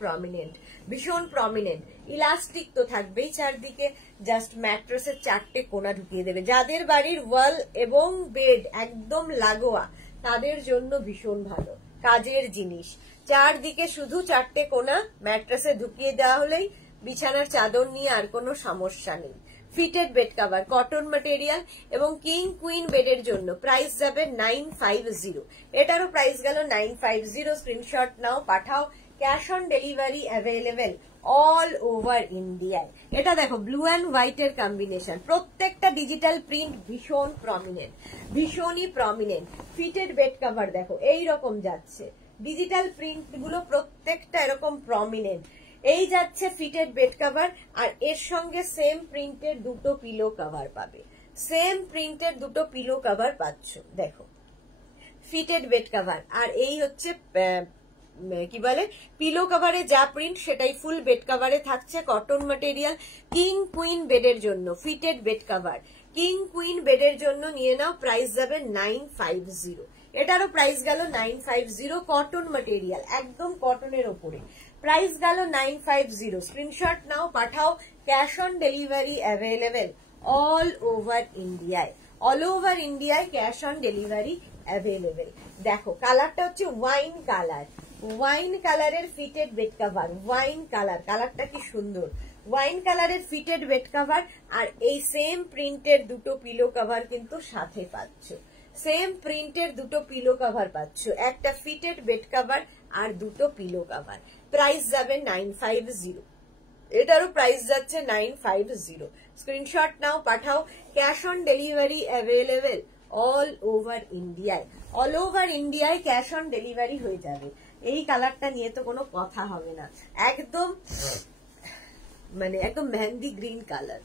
প্রমিনেন্ট। ইলাস্টিক তো থাকবেই চারদিকে, জাস্ট ম্যাট্রেসের 4টে কোণা ঢুকিয়ে দেবে। যাদের বাড়ির ওয়াল এবং বেড একদম লাগোয়া, তাদের জন্য ভীষণ ভালো কাজের জিনিস। চারদিকে শুধু 4টে কোণা ম্যাট্রেসে ঢুকিয়ে দেওয়া হলেই বিছানার চাদর নিয়ে আর কোনো সমস্যা নেই। Fitted bed cover, cotton material এবং কিং কুইন বেডের জন্য প্রাইস যাবে 950। এটারও প্রাইস গেল 950। স্ক্রিনশট নাও, পাঠাও। Cash on delivery available all over ইন্ডিয়ায়। এটা দেখো ব্লু অ্যান্ড হোয়াইট এর কম্বিনেশন, প্রত্যেকটা ডিজিটাল প্রিন্ট ভীষণই প্রমিনেন্ট। ফিটেড বেড কভার দেখো এইরকম যাচ্ছে, ডিজিটাল প্রিন্ট গুলো প্রত্যেকটা এরকম প্রমিনেন্ট। এই যাচ্ছে ফিটেড বেড কভার, আর এর সঙ্গে সেম প্রিন্টের দুটো পিলো কভার পাবে, পাচ্ছ। দেখো ফিটেড বেড কভার, আর এই হচ্ছে কি বলে পিলো কভারে যা প্রিন্ট সেটাই ফুল বেড কভারে থাকছে। কটন ম্যাটেরিয়াল, কিং কুইন বেডের জন্য fitted bed cover, king queen বেডের জন্য নিয়ে নাও। প্রাইস যাবে 950। এটারও প্রাইস গেল 950। কটন ম্যাটেরিয়াল, একদম কটনের ওপরে, প্রাইস গেল 950। স্ক্রিনশট নাও, পাঠাও। Cash on delivery available all over ইন্ডিয়ায় ক্যাশ অন ডেলিভারি অ্যাভেলেবেল। দেখো কালারটা হচ্ছে ওয়াইন কালারের ফিটেড বেড কভার, কালারটা কি সুন্দর, ওয়াইন কালারের ফিটেড বেড কভার। আর এই সেম প্রিন্টের দুটো পিলো কভার কিন্তু সাথে পাচ্ছ, একটা ফিটেড বেড কভার আর দুটো পিলো কভার। প্রাইস যাবে 950। এটারও প্রাইস যাচ্ছে 950। স্ক্রিনশট নাও, পাঠাও। Cash on delivery available all over ইন্ডিয়ায় ক্যাশ অন ডেলিভারি হয়ে যাবে। এই কালারটা নিয়ে তো কোনো কথা হবে না, একদম মেহেন্দি গ্রিন কালার,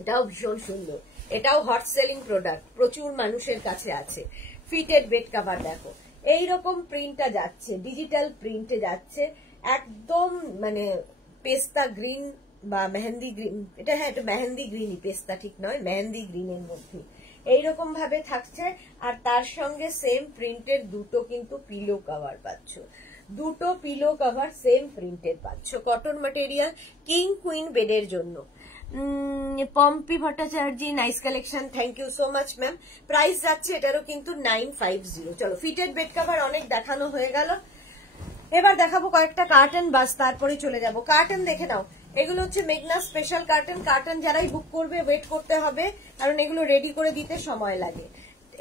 এটাও ভীষণ সুন্দর, এটাও হট সেলিং প্রোডাক্ট, প্রচুর মানুষের কাছে আছে। ফিটেড বেড কভার দেখো এইরকম প্রিন্টটা যাচ্ছে, ডিজিটাল প্রিন্টে যাচ্ছে, একদম পেস্তা গ্রিন বা মেহেন্দি গ্রিন, এটা হ্যাঁ এটা মেহেন্দি গ্রিনই, পেস্তা ঠিক নয়, মেহেন্দি গ্রিনের মধ্যে এইরকম ভাবে থাকছে। আর তার সঙ্গে সেম প্রিন্টের দুটো কিন্তু পিলো কভার পাচ্ছ, সেম প্রিন্টের পাচ্ছ। কটন ম্যাটেরিয়াল, কিং কুইন বেডের জন্য। Pompi Bhattacharya, nice collection, thank you so much ma'am. Price যাচ্ছে এটারও কিন্তু 950। চলো ফিটেড বেড কভার অনেক দেখানো হয়ে গেল, এবার দেখাবো কয়েকটা কার্টন, বাস তারপরে চলে যাব। কার্টন দেখে নাও, এগুলো হচ্ছে মেঘনা স্পেশাল কার্টন, যারাই বুক করবে ওয়েট করতে হবে, কারণ এগুলো রেডি করে দিতে সময় লাগে।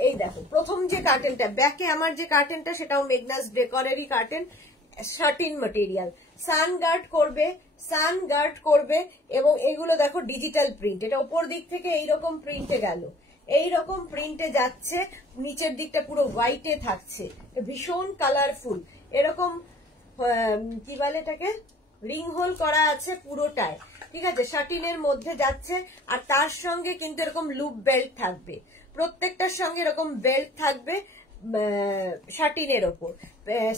এই দেখো প্রথম যে কার্টনটা, ব্যাকে আমার যে কার্টনটা সেটাও মেঘনাস ডেকরেরই কার্টন, শার্টিন ম্যাটেরিয়াল, সান গার্ড করবে এবং এগুলো দেখো ডিজিটাল প্রিন্ট, এটা ওপর দিক থেকে এইরকম প্রিন্টে গেল, এইরকম প্রিন্টে যাচ্ছে, নিচের দিকটা পুরো হোয়াইটে থাকছে, ভীষণ কালারফুল। এরকম কি বলে এটাকে, রিং হোল করা আছে পুরোটায়, ঠিক আছে, শার্টিনের মধ্যে যাচ্ছে। আর তার সঙ্গে কিন্তু এরকম লুপ বেল্ট থাকবে, প্রত্যেকটার সঙ্গে এরকম বেল্ট থাকবে শার্টিনের ওপর।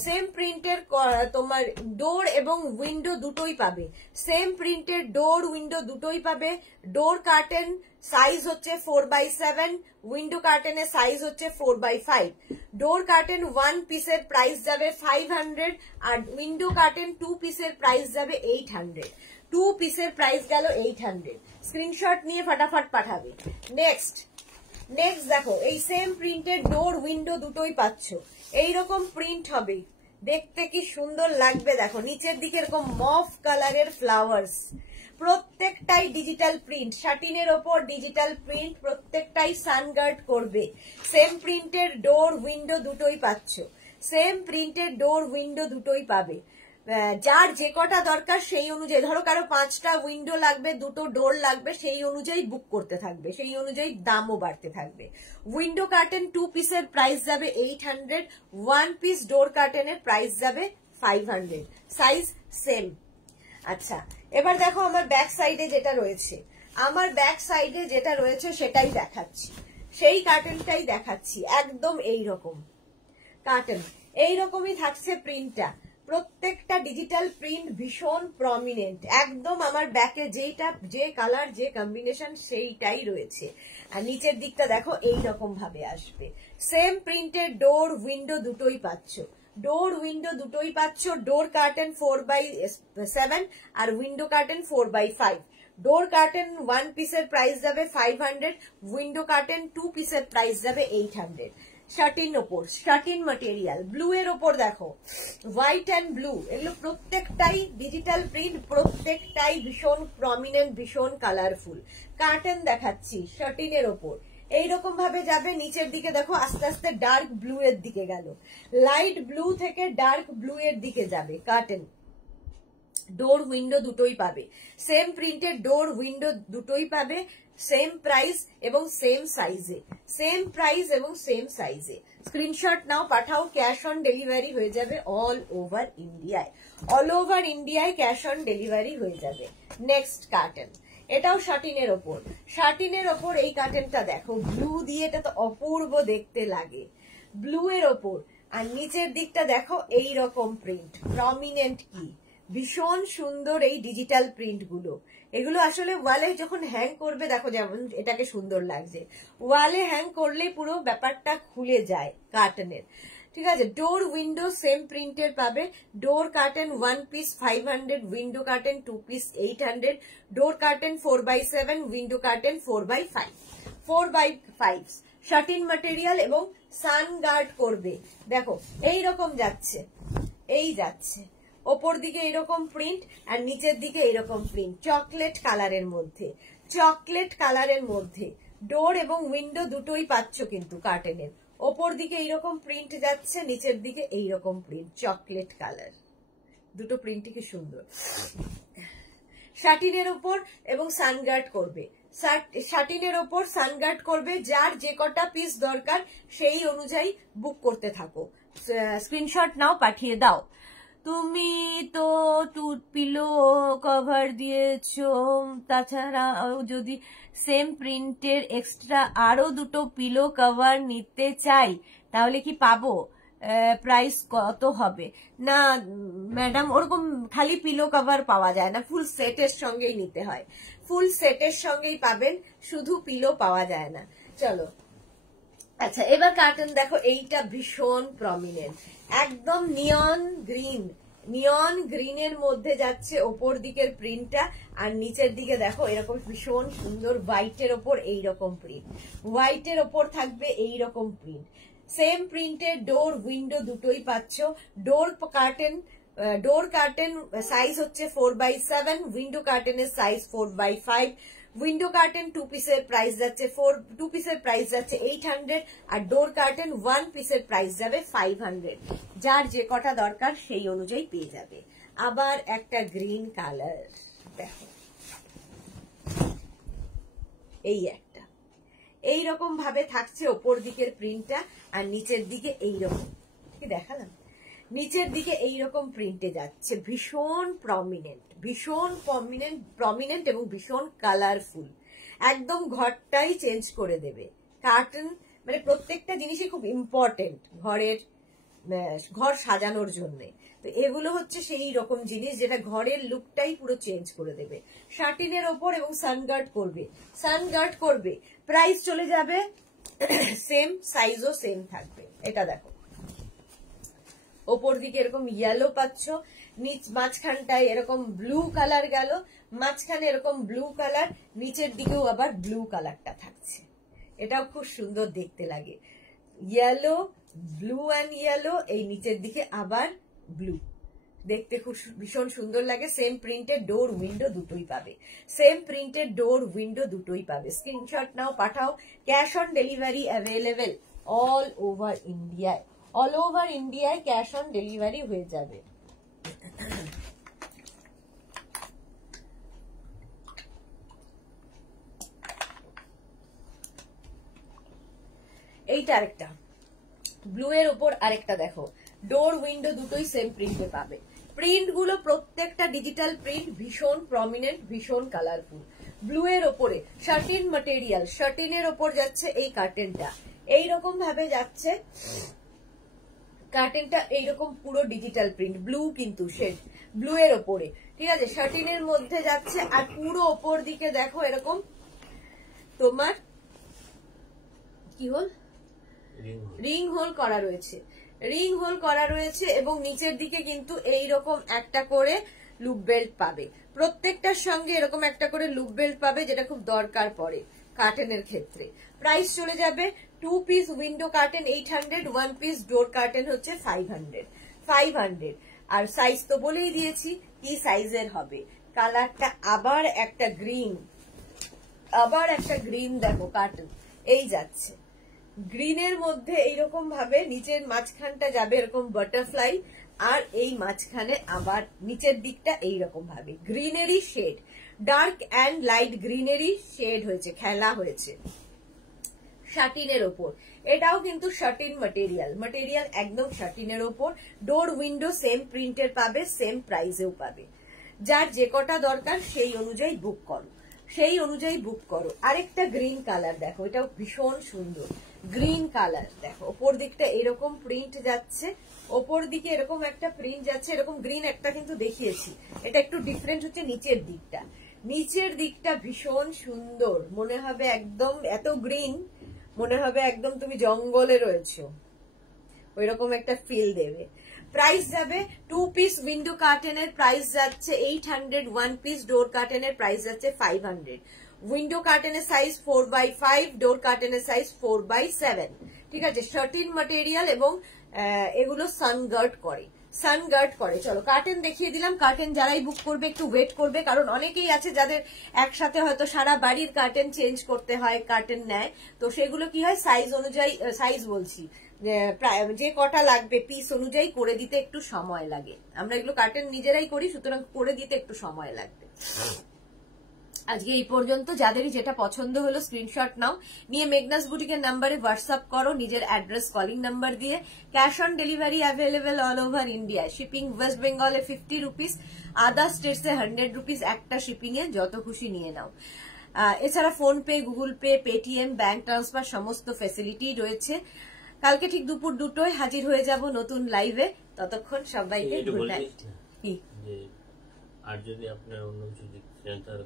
সেম প্রিন্টের তোমার ডোর এবং উইন্ডো দুটোই পাবে, সেম প্রিন্টের ডোর উইন্ডো দুটোই পাবে। ডোর কার্টেন সাইজ হচ্ছে 4x7, উইন্ডো কার্টেনের সাইজ হচ্ছে 4x5। ডোর কার্টেন 1 পিসের প্রাইস যাবে 500, আর উইন্ডো কার্টেন 2 পিসের প্রাইস যাবে 800। 2 পিসের প্রাইস গেল 800। স্ক্রিনশট নিয়ে ফটাফট পাঠাবে। নেক্সট দেখো এই সেম প্রিন্টের ডোর উইন্ডো দুটোই পাচ্ছ, এইরকম প্রিন্ট হবে, দেখতে কি সুন্দর লাগবে। দেখো নিচের দিকে এরকম মফ কালারের ফ্লাওয়ার্স, প্রত্যেকটাই ডিজিটাল প্রিন্ট, শাটিনের ওপর ডিজিটাল প্রিন্ট, প্রত্যেকটাই সানগার্ড করবে। সেম প্রিন্টের ডোর উইন্ডো দুটোই পাচ্ছ, সেম প্রিন্টের ডোর উইন্ডো দুটোই পাবে। যার যে কটা দরকার সেই অনুযায়ী, ধরো কারো 5টা উইন্ডো লাগবে, 2টো ডোর লাগবে, সেই অনুযায়ী বুক করতে থাকবে, সেই অনুযায়ী দামও বাড়তে থাকবে। উইন্ডো কার্টেন 2 পিসের প্রাইস যাবে 800, 1 পিস ডোর কার্টেনের প্রাইস যাবে 500, সাইজ সেম। আচ্ছা, এবার দেখো আমার ব্যাক সাইডে যেটা রয়েছে, আমার ব্যাক সাইডে যেটা রয়েছে সেটাই দেখাচ্ছি, সেই কার্টেনটাই দেখাচ্ছি। একদম এইরকম কার্টেন, এইরকমই থাকছে প্রিন্টটা, প্রত্যেকটা ডিজিটাল প্রিন্ট ভীষণ প্রমিনেন্ট, একদম আমার ব্যাকে যেটা যে কালার যে কম্বিনেশন সেইটাই রয়েছে। আর নিচের দিকটা দেখো এইরকম ভাবে আসবে। সেম প্রিন্টের ডোর উইন্ডো দুটোই পাচ্ছ, ডোর উইন্ডো দুটোই পাচ্ছ। ডোর কার্টেন 4x7 আর উইন্ডো কার্টেন 4x5। ডোর কার্টেন 1 পিসের প্রাইস যাবে 500, উইন্ডো কার্টেন 2 পিসের প্রাইস যাবে 800। শাটিন ওপর, শাটিন ম্যাটেরিয়াল, ব্লু এর ওপর দেখো হোয়াইট অ্যান্ড ব্লু, এগুলো প্রত্যেকটাই ডিজিটাল প্রিন্ট, প্রত্যেকটাই ভীষণ প্রমিনেন্ট, ভীষণ কালারফুল। কার্টেন দেখাচ্ছি শাটিনের ওপর, এইরকম ভাবে যাবে। নিচের দিকে দেখো আস্তে আস্তে ডার্ক ব্লু এর দিকে গেল, লাইট ব্লু থেকে ডার্ক ব্লু এর দিকে যাবে কার্টেন। ডোর উইন্ডো দুটোই পাবে, সেম প্রিন্টের ডোর উইন্ডো দুটোই পাবে, সেম প্রাইস এবং সেম সাইজে, সেম প্রাইস এবং সেম সাইজে। স্ক্রিনশট নাও, পাঠাও, ক্যাশ অন ডেলিভারি হয়ে যাবে অল ওভার ইন্ডিয়ায়, অল ওভার ইন্ডিয়ায় ক্যাশ অন ডেলিভারি হয়ে যাবে। নেক্সট কার্টেন, এটাও শাটিনের ওপর, শাটিনের ওপর এই কার্টেনটা দেখো ব্লু দিয়ে, এটা তো অপূর্ব দেখতে লাগে, ব্লু এর ওপর। আর নিচের দিকটা দেখো এই রকম প্রিন্ট, প্রমিনেন্ট কি ভীষণ সুন্দর এই ডিজিটাল প্রিন্ট গুলো। এগুলো আসলে ওয়ালে যখন হ্যাং করবে দেখো যেমন এটাকে সুন্দর লাগছে, ওয়ালে হ্যাং করলে পুরো ব্যাপারটা খুলে যায় কার্টেনের। ঠিক আছে, ডোর উইন্ডো সেম প্রিন্টের পাবে। Door curtain 1 piece 500, window curtain 2 piece 800, door curtain 4x7, window curtain 4x5, 4x5। Satin material এবং সান গার্ড করবে। দেখো এই রকম যাচ্ছে, এই যাচ্ছে ওপর দিকে এরকম প্রিন্ট আর নিচের দিকে এরকম প্রিন্ট, চকলেট কালারের মধ্যে, চকলেট কালারের মধ্যে। ডোর এবং উইন্ডো দুটোই পাচ্ছ কিন্তু কার্টেনের। ওপর দিকে এইরকম প্রিন্ট যাচ্ছে, নিচের দিকে এইরকম প্রিন্ট, চকলেট কালার, দুটো প্রিন্টই কি সুন্দর। শাটিনের ওপর এবং সানগার্ড করবে, শাটিনের ওপর সানগার্ড করবে। যার যে কটা পিস দরকার সেই অনুযায়ী বুক করতে থাকো, স্ক্রিনশট নাও, পাঠিয়ে দাও। তুমি তো পিলো কভার দিয়েছো, তাছাড়াও যদি সেম প্রিন্টের এক্সট্রা আরো 2টো পিলো কভার নিতে চাই তাহলে কি পাবো? প্রাইস কত হবে? না ম্যাডাম, ওরকম খালি পিলো কভার পাওয়া যায় না, ফুল সেটের সঙ্গেই নিতে হয়, ফুল সেটের সঙ্গেই পাবেন, শুধু পিলো পাওয়া যায় না। চলো, আচ্ছা এবার কার্টেন দেখো, এইটা ভীষণ প্রমিনেন্ট, একদম নিয়ন গ্রিন, নিয়ন গ্রিনের মধ্যে যাচ্ছে ওপর দিকের প্রিন্টটা। আর নিচের দিকে দেখো এরকম ভীষণ সুন্দর হোয়াইটের ওপর এইরকম প্রিন্ট, হোয়াইটের ওপর থাকবে এইরকম প্রিন্ট। সেম প্রিন্টের ডোর উইন্ডো দুটোই পাচ্ছ। ডোর কার্টেন সাইজ হচ্ছে 4x7, উইন্ডো কার্টেনের সাইজ 4x5। উইন্ডো কার্টেন 2 পিসের প্রাইস যাচ্ছে 2 পিসের প্রাইস যাচ্ছে 800, আর ডোর কার্টেন 1 পিসের প্রাইস যাবে 500। যার যে কটা দরকার সেই অনুযায়ী পেয়ে যাবে। আবার একটা গ্রিন কালার দেখো, এই একটা এইরকম ভাবে থাকছে ওপর দিকের প্রিন্টটা, আর নিচের দিকে এইরকম, কি দেখালাম, নিচের দিকে এইরকম প্রিন্টে যাচ্ছে, ভীষণ প্রমিনেন্ট, ভীষণ প্রমিনেন্ট এবং ভীষণ কালারফুল, একদম ঘরটাই চেঞ্জ করে দেবে। কার্টেন মানে প্রত্যেকটা জিনিসই খুব ইম্পর্টেন্ট ঘর সাজানোর জন্য। তো এগুলো হচ্ছে সেই রকম জিনিস যেটা ঘরের লুকটাই পুরো চেঞ্জ করে দেবে। শাটিনের ওপর এবং সানগার্ড করবে, সানগার্ড করবে, প্রাইস চলে যাবে সেম, সাইজও সেম থাকবে। এটা দেখো ওপর দিকে এরকম ইয়েলো পাচ্ছ, মাঝখানটায় এরকম ব্লু কালার গেল, মাঝখানে এরকম ব্লু কালার, নিচের দিকেও আবার ব্লু কালারটা থাকছে, এটাও খুব সুন্দর দেখতে লাগে। ইয়েলো, ব্লু অ্যান্ড ইয়েলো, এই নিচের দিকে আবার ব্লু, দেখতে খুব ভীষণ সুন্দর লাগে। সেম প্রিন্টের ডোর উইন্ডো দুটোই পাবে, সেম প্রিন্টের ডোর উইন্ডো দুটোই পাবে। স্ক্রিনশট নাও, পাঠাও। Cash on delivery available all over ইন্ডিয়ায়, অল ওভার ইন্ডিয়ায় ক্যাশ অন ডেলিভারি হয়ে যাবে। এইটা আরেকটা ব্লু এর উপর আরেকটা দেখো, ডোর উইন্ডো দুটোই সেম প্রিন্টে পাবে। প্রিন্ট গুলো প্রত্যেকটা ডিজিটাল প্রিন্ট, ভীষণ প্রমিনেন্ট, ভীষণ কালারফুল। ব্লু এর ওপরে শার্টিন ম্যাটেরিয়াল, শার্টিনের ওপর যাচ্ছে এই কার্টেনটা, এইরকম ভাবে যাচ্ছে কার্টেনটা, এইরকম পুরো ডিজিটাল প্রিন্ট, ব্লু কিন্তু শেড, ব্লু এর ওপরে, ঠিক আছে, শার্টিনের মধ্যে যাচ্ছে। আর পুরো ওপর দিকে দেখো এরকম তোমার কি হোল, রিং হোল করা রয়েছে, রিং হোল করা রয়েছে, এবং নিচের দিকে কিন্তু এইরকম একটা করে লুপ বেল্ট পাবে। প্রত্যেকটার সঙ্গে এরকম একটা করে লুপ বেল্ট পাবে, যেটা খুব দরকার পড়ে কার্টেনের ক্ষেত্রে। প্রাইস চলে যাবে 2 পিস উইন্ডো কার্টেন 800, 1 পিস ডোর কার্টেন হচ্ছে 500। আর সাইজ তো বলেই দিয়েছি কি সাইজের হবে। কালারটা আবার একটা গ্রিন, আবার একটা গ্রিন দেখো কার্টেন এই যাচ্ছে গ্রিনের মধ্যে, এইরকম ভাবে নিচের মাঝখানটা যাবে এরকম বাটারফ্লাই, আর এই মাঝখানে আবার নিচের দিকটা এইরকম ভাবে গ্রিনেরই শেড, ডার্ক অ্যান্ড লাইট গ্রিনেরই শেড হয়েছে, খেলা হয়েছে শার্টিনের ওপর। এটাও কিন্তু শার্টিন ম্যাটেরিয়াল একদম শার্টিনের ওপর। ডোর উইন্ডো সেম প্রিন্টের পাবে, সেম প্রাইসেও পাবে। যার যে কটা দরকার সেই অনুযায়ী বুক করো, সেই অনুযায়ী বুক করো। আরেকটা গ্রিন কালার দেখো, এটাও ভীষণ সুন্দর গ্রিন কালার দেখো। ওপর দিকটা এরকম প্রিন্ট যাচ্ছে, ওপর দিকে এরকম একটা প্রিন্ট যাচ্ছে, এরকম গ্রিন একটা কিন্তু দেখিয়েছি, এটা একটু ডিফারেন্ট হচ্ছে নিচের দিকটা। নিচের দিকটা ভীষণ সুন্দর, মনে হবে একদম এত গ্রিন, মনে হবে একদম তুমি জঙ্গলে রয়েছো, ওইরকম একটা ফিল দেবে। প্রাইস যাবে 2 পিস উইন্ডো কার্টেনের প্রাইস যাচ্ছে 800, 1 পিস ডোর কার্টেনের প্রাইস যাচ্ছে 500। উইন্ডো কার্টেনের সাইজ 4x5, ডোর কার্টেনের সাইজ 4x7, ঠিক আছে। শার্টিন ম্যাটেরিয়াল এবং এগুলো সানগার্ড করে। চলো কার্টেন দেখিয়ে দিলাম। কার্টেন যারাই বুক করবে একটু ওয়েট করবে, কারণ অনেকেই আছে যাদের একসাথে হয়তো সারা বাড়ির কার্টেন চেঞ্জ করতে হয়, কার্টেন নেয়, তো সেগুলো কি হয় সাইজ অনুযায়ী, সাইজ বলছি যে কটা লাগবে পিস অনুযায়ী করে দিতে একটু সময় লাগে। আমরা এগুলো কার্টেন নিজেরাই করি, সুতরাং করে দিতে একটু সময় লাগবে। আজকে এই পর্যন্ত। যাদেরই যেটা পছন্দ হলো স্ক্রিনশট নাও, নিয়ে মেঘনাস বুটিকের নাম্বারে হোয়াটসঅ্যাপ করো নিজের অ্যাড্রেস কলিং নাম্বার দিয়ে। Cash on delivery available all over India. Shipping West বেঙ্গলে 50 রুপিস, আদার স্টেটসে 100 রুপিস, একটা শিপিং এ যত খুশি নিয়ে নাও। এছাড়া phone pay, Google pay, Paytm, bank transfer সমস্ত ফ্যাসিলিটি রয়েছে। কালকে ঠিক দুপুর 2টোয় হাজির হয়ে যাব নতুন লাইভে। ততক্ষণ সবাইকে গুড নাইট। আর যদি আপনার অন্য কিছু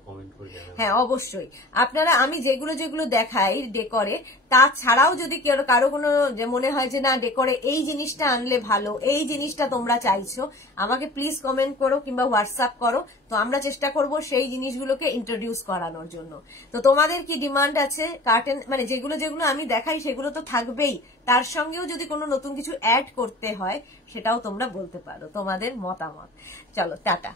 কমেন্ট করে জানাবেন। হ্যাঁ অবশ্যই, আপনারা আমি যেগুলো দেখাই ডেকরে, তাছাড়াও যদি কারো কোনো মনে হয় যে না ডেকরে এই জিনিসটা আনলে ভালো, এই জিনিসটা তোমরা চাইছো, আমাকে প্লিজ কমেন্ট করো কিংবা হোয়াটসঅ্যাপ করো, তো আমরা চেষ্টা করব সেই জিনিসগুলোকে ইন্ট্রোডিউস করানোর জন্য। তো তোমাদের কি ডিমান্ড আছে কার্টেন, মানে যেগুলো আমি দেখাই সেগুলো তো থাকবেই, তার সঙ্গেও যদি কোনো নতুন কিছু অ্যাড করতে হয় সেটাও তোমরা বলতে পারো, তোমাদের মতামত। চলো টাটা।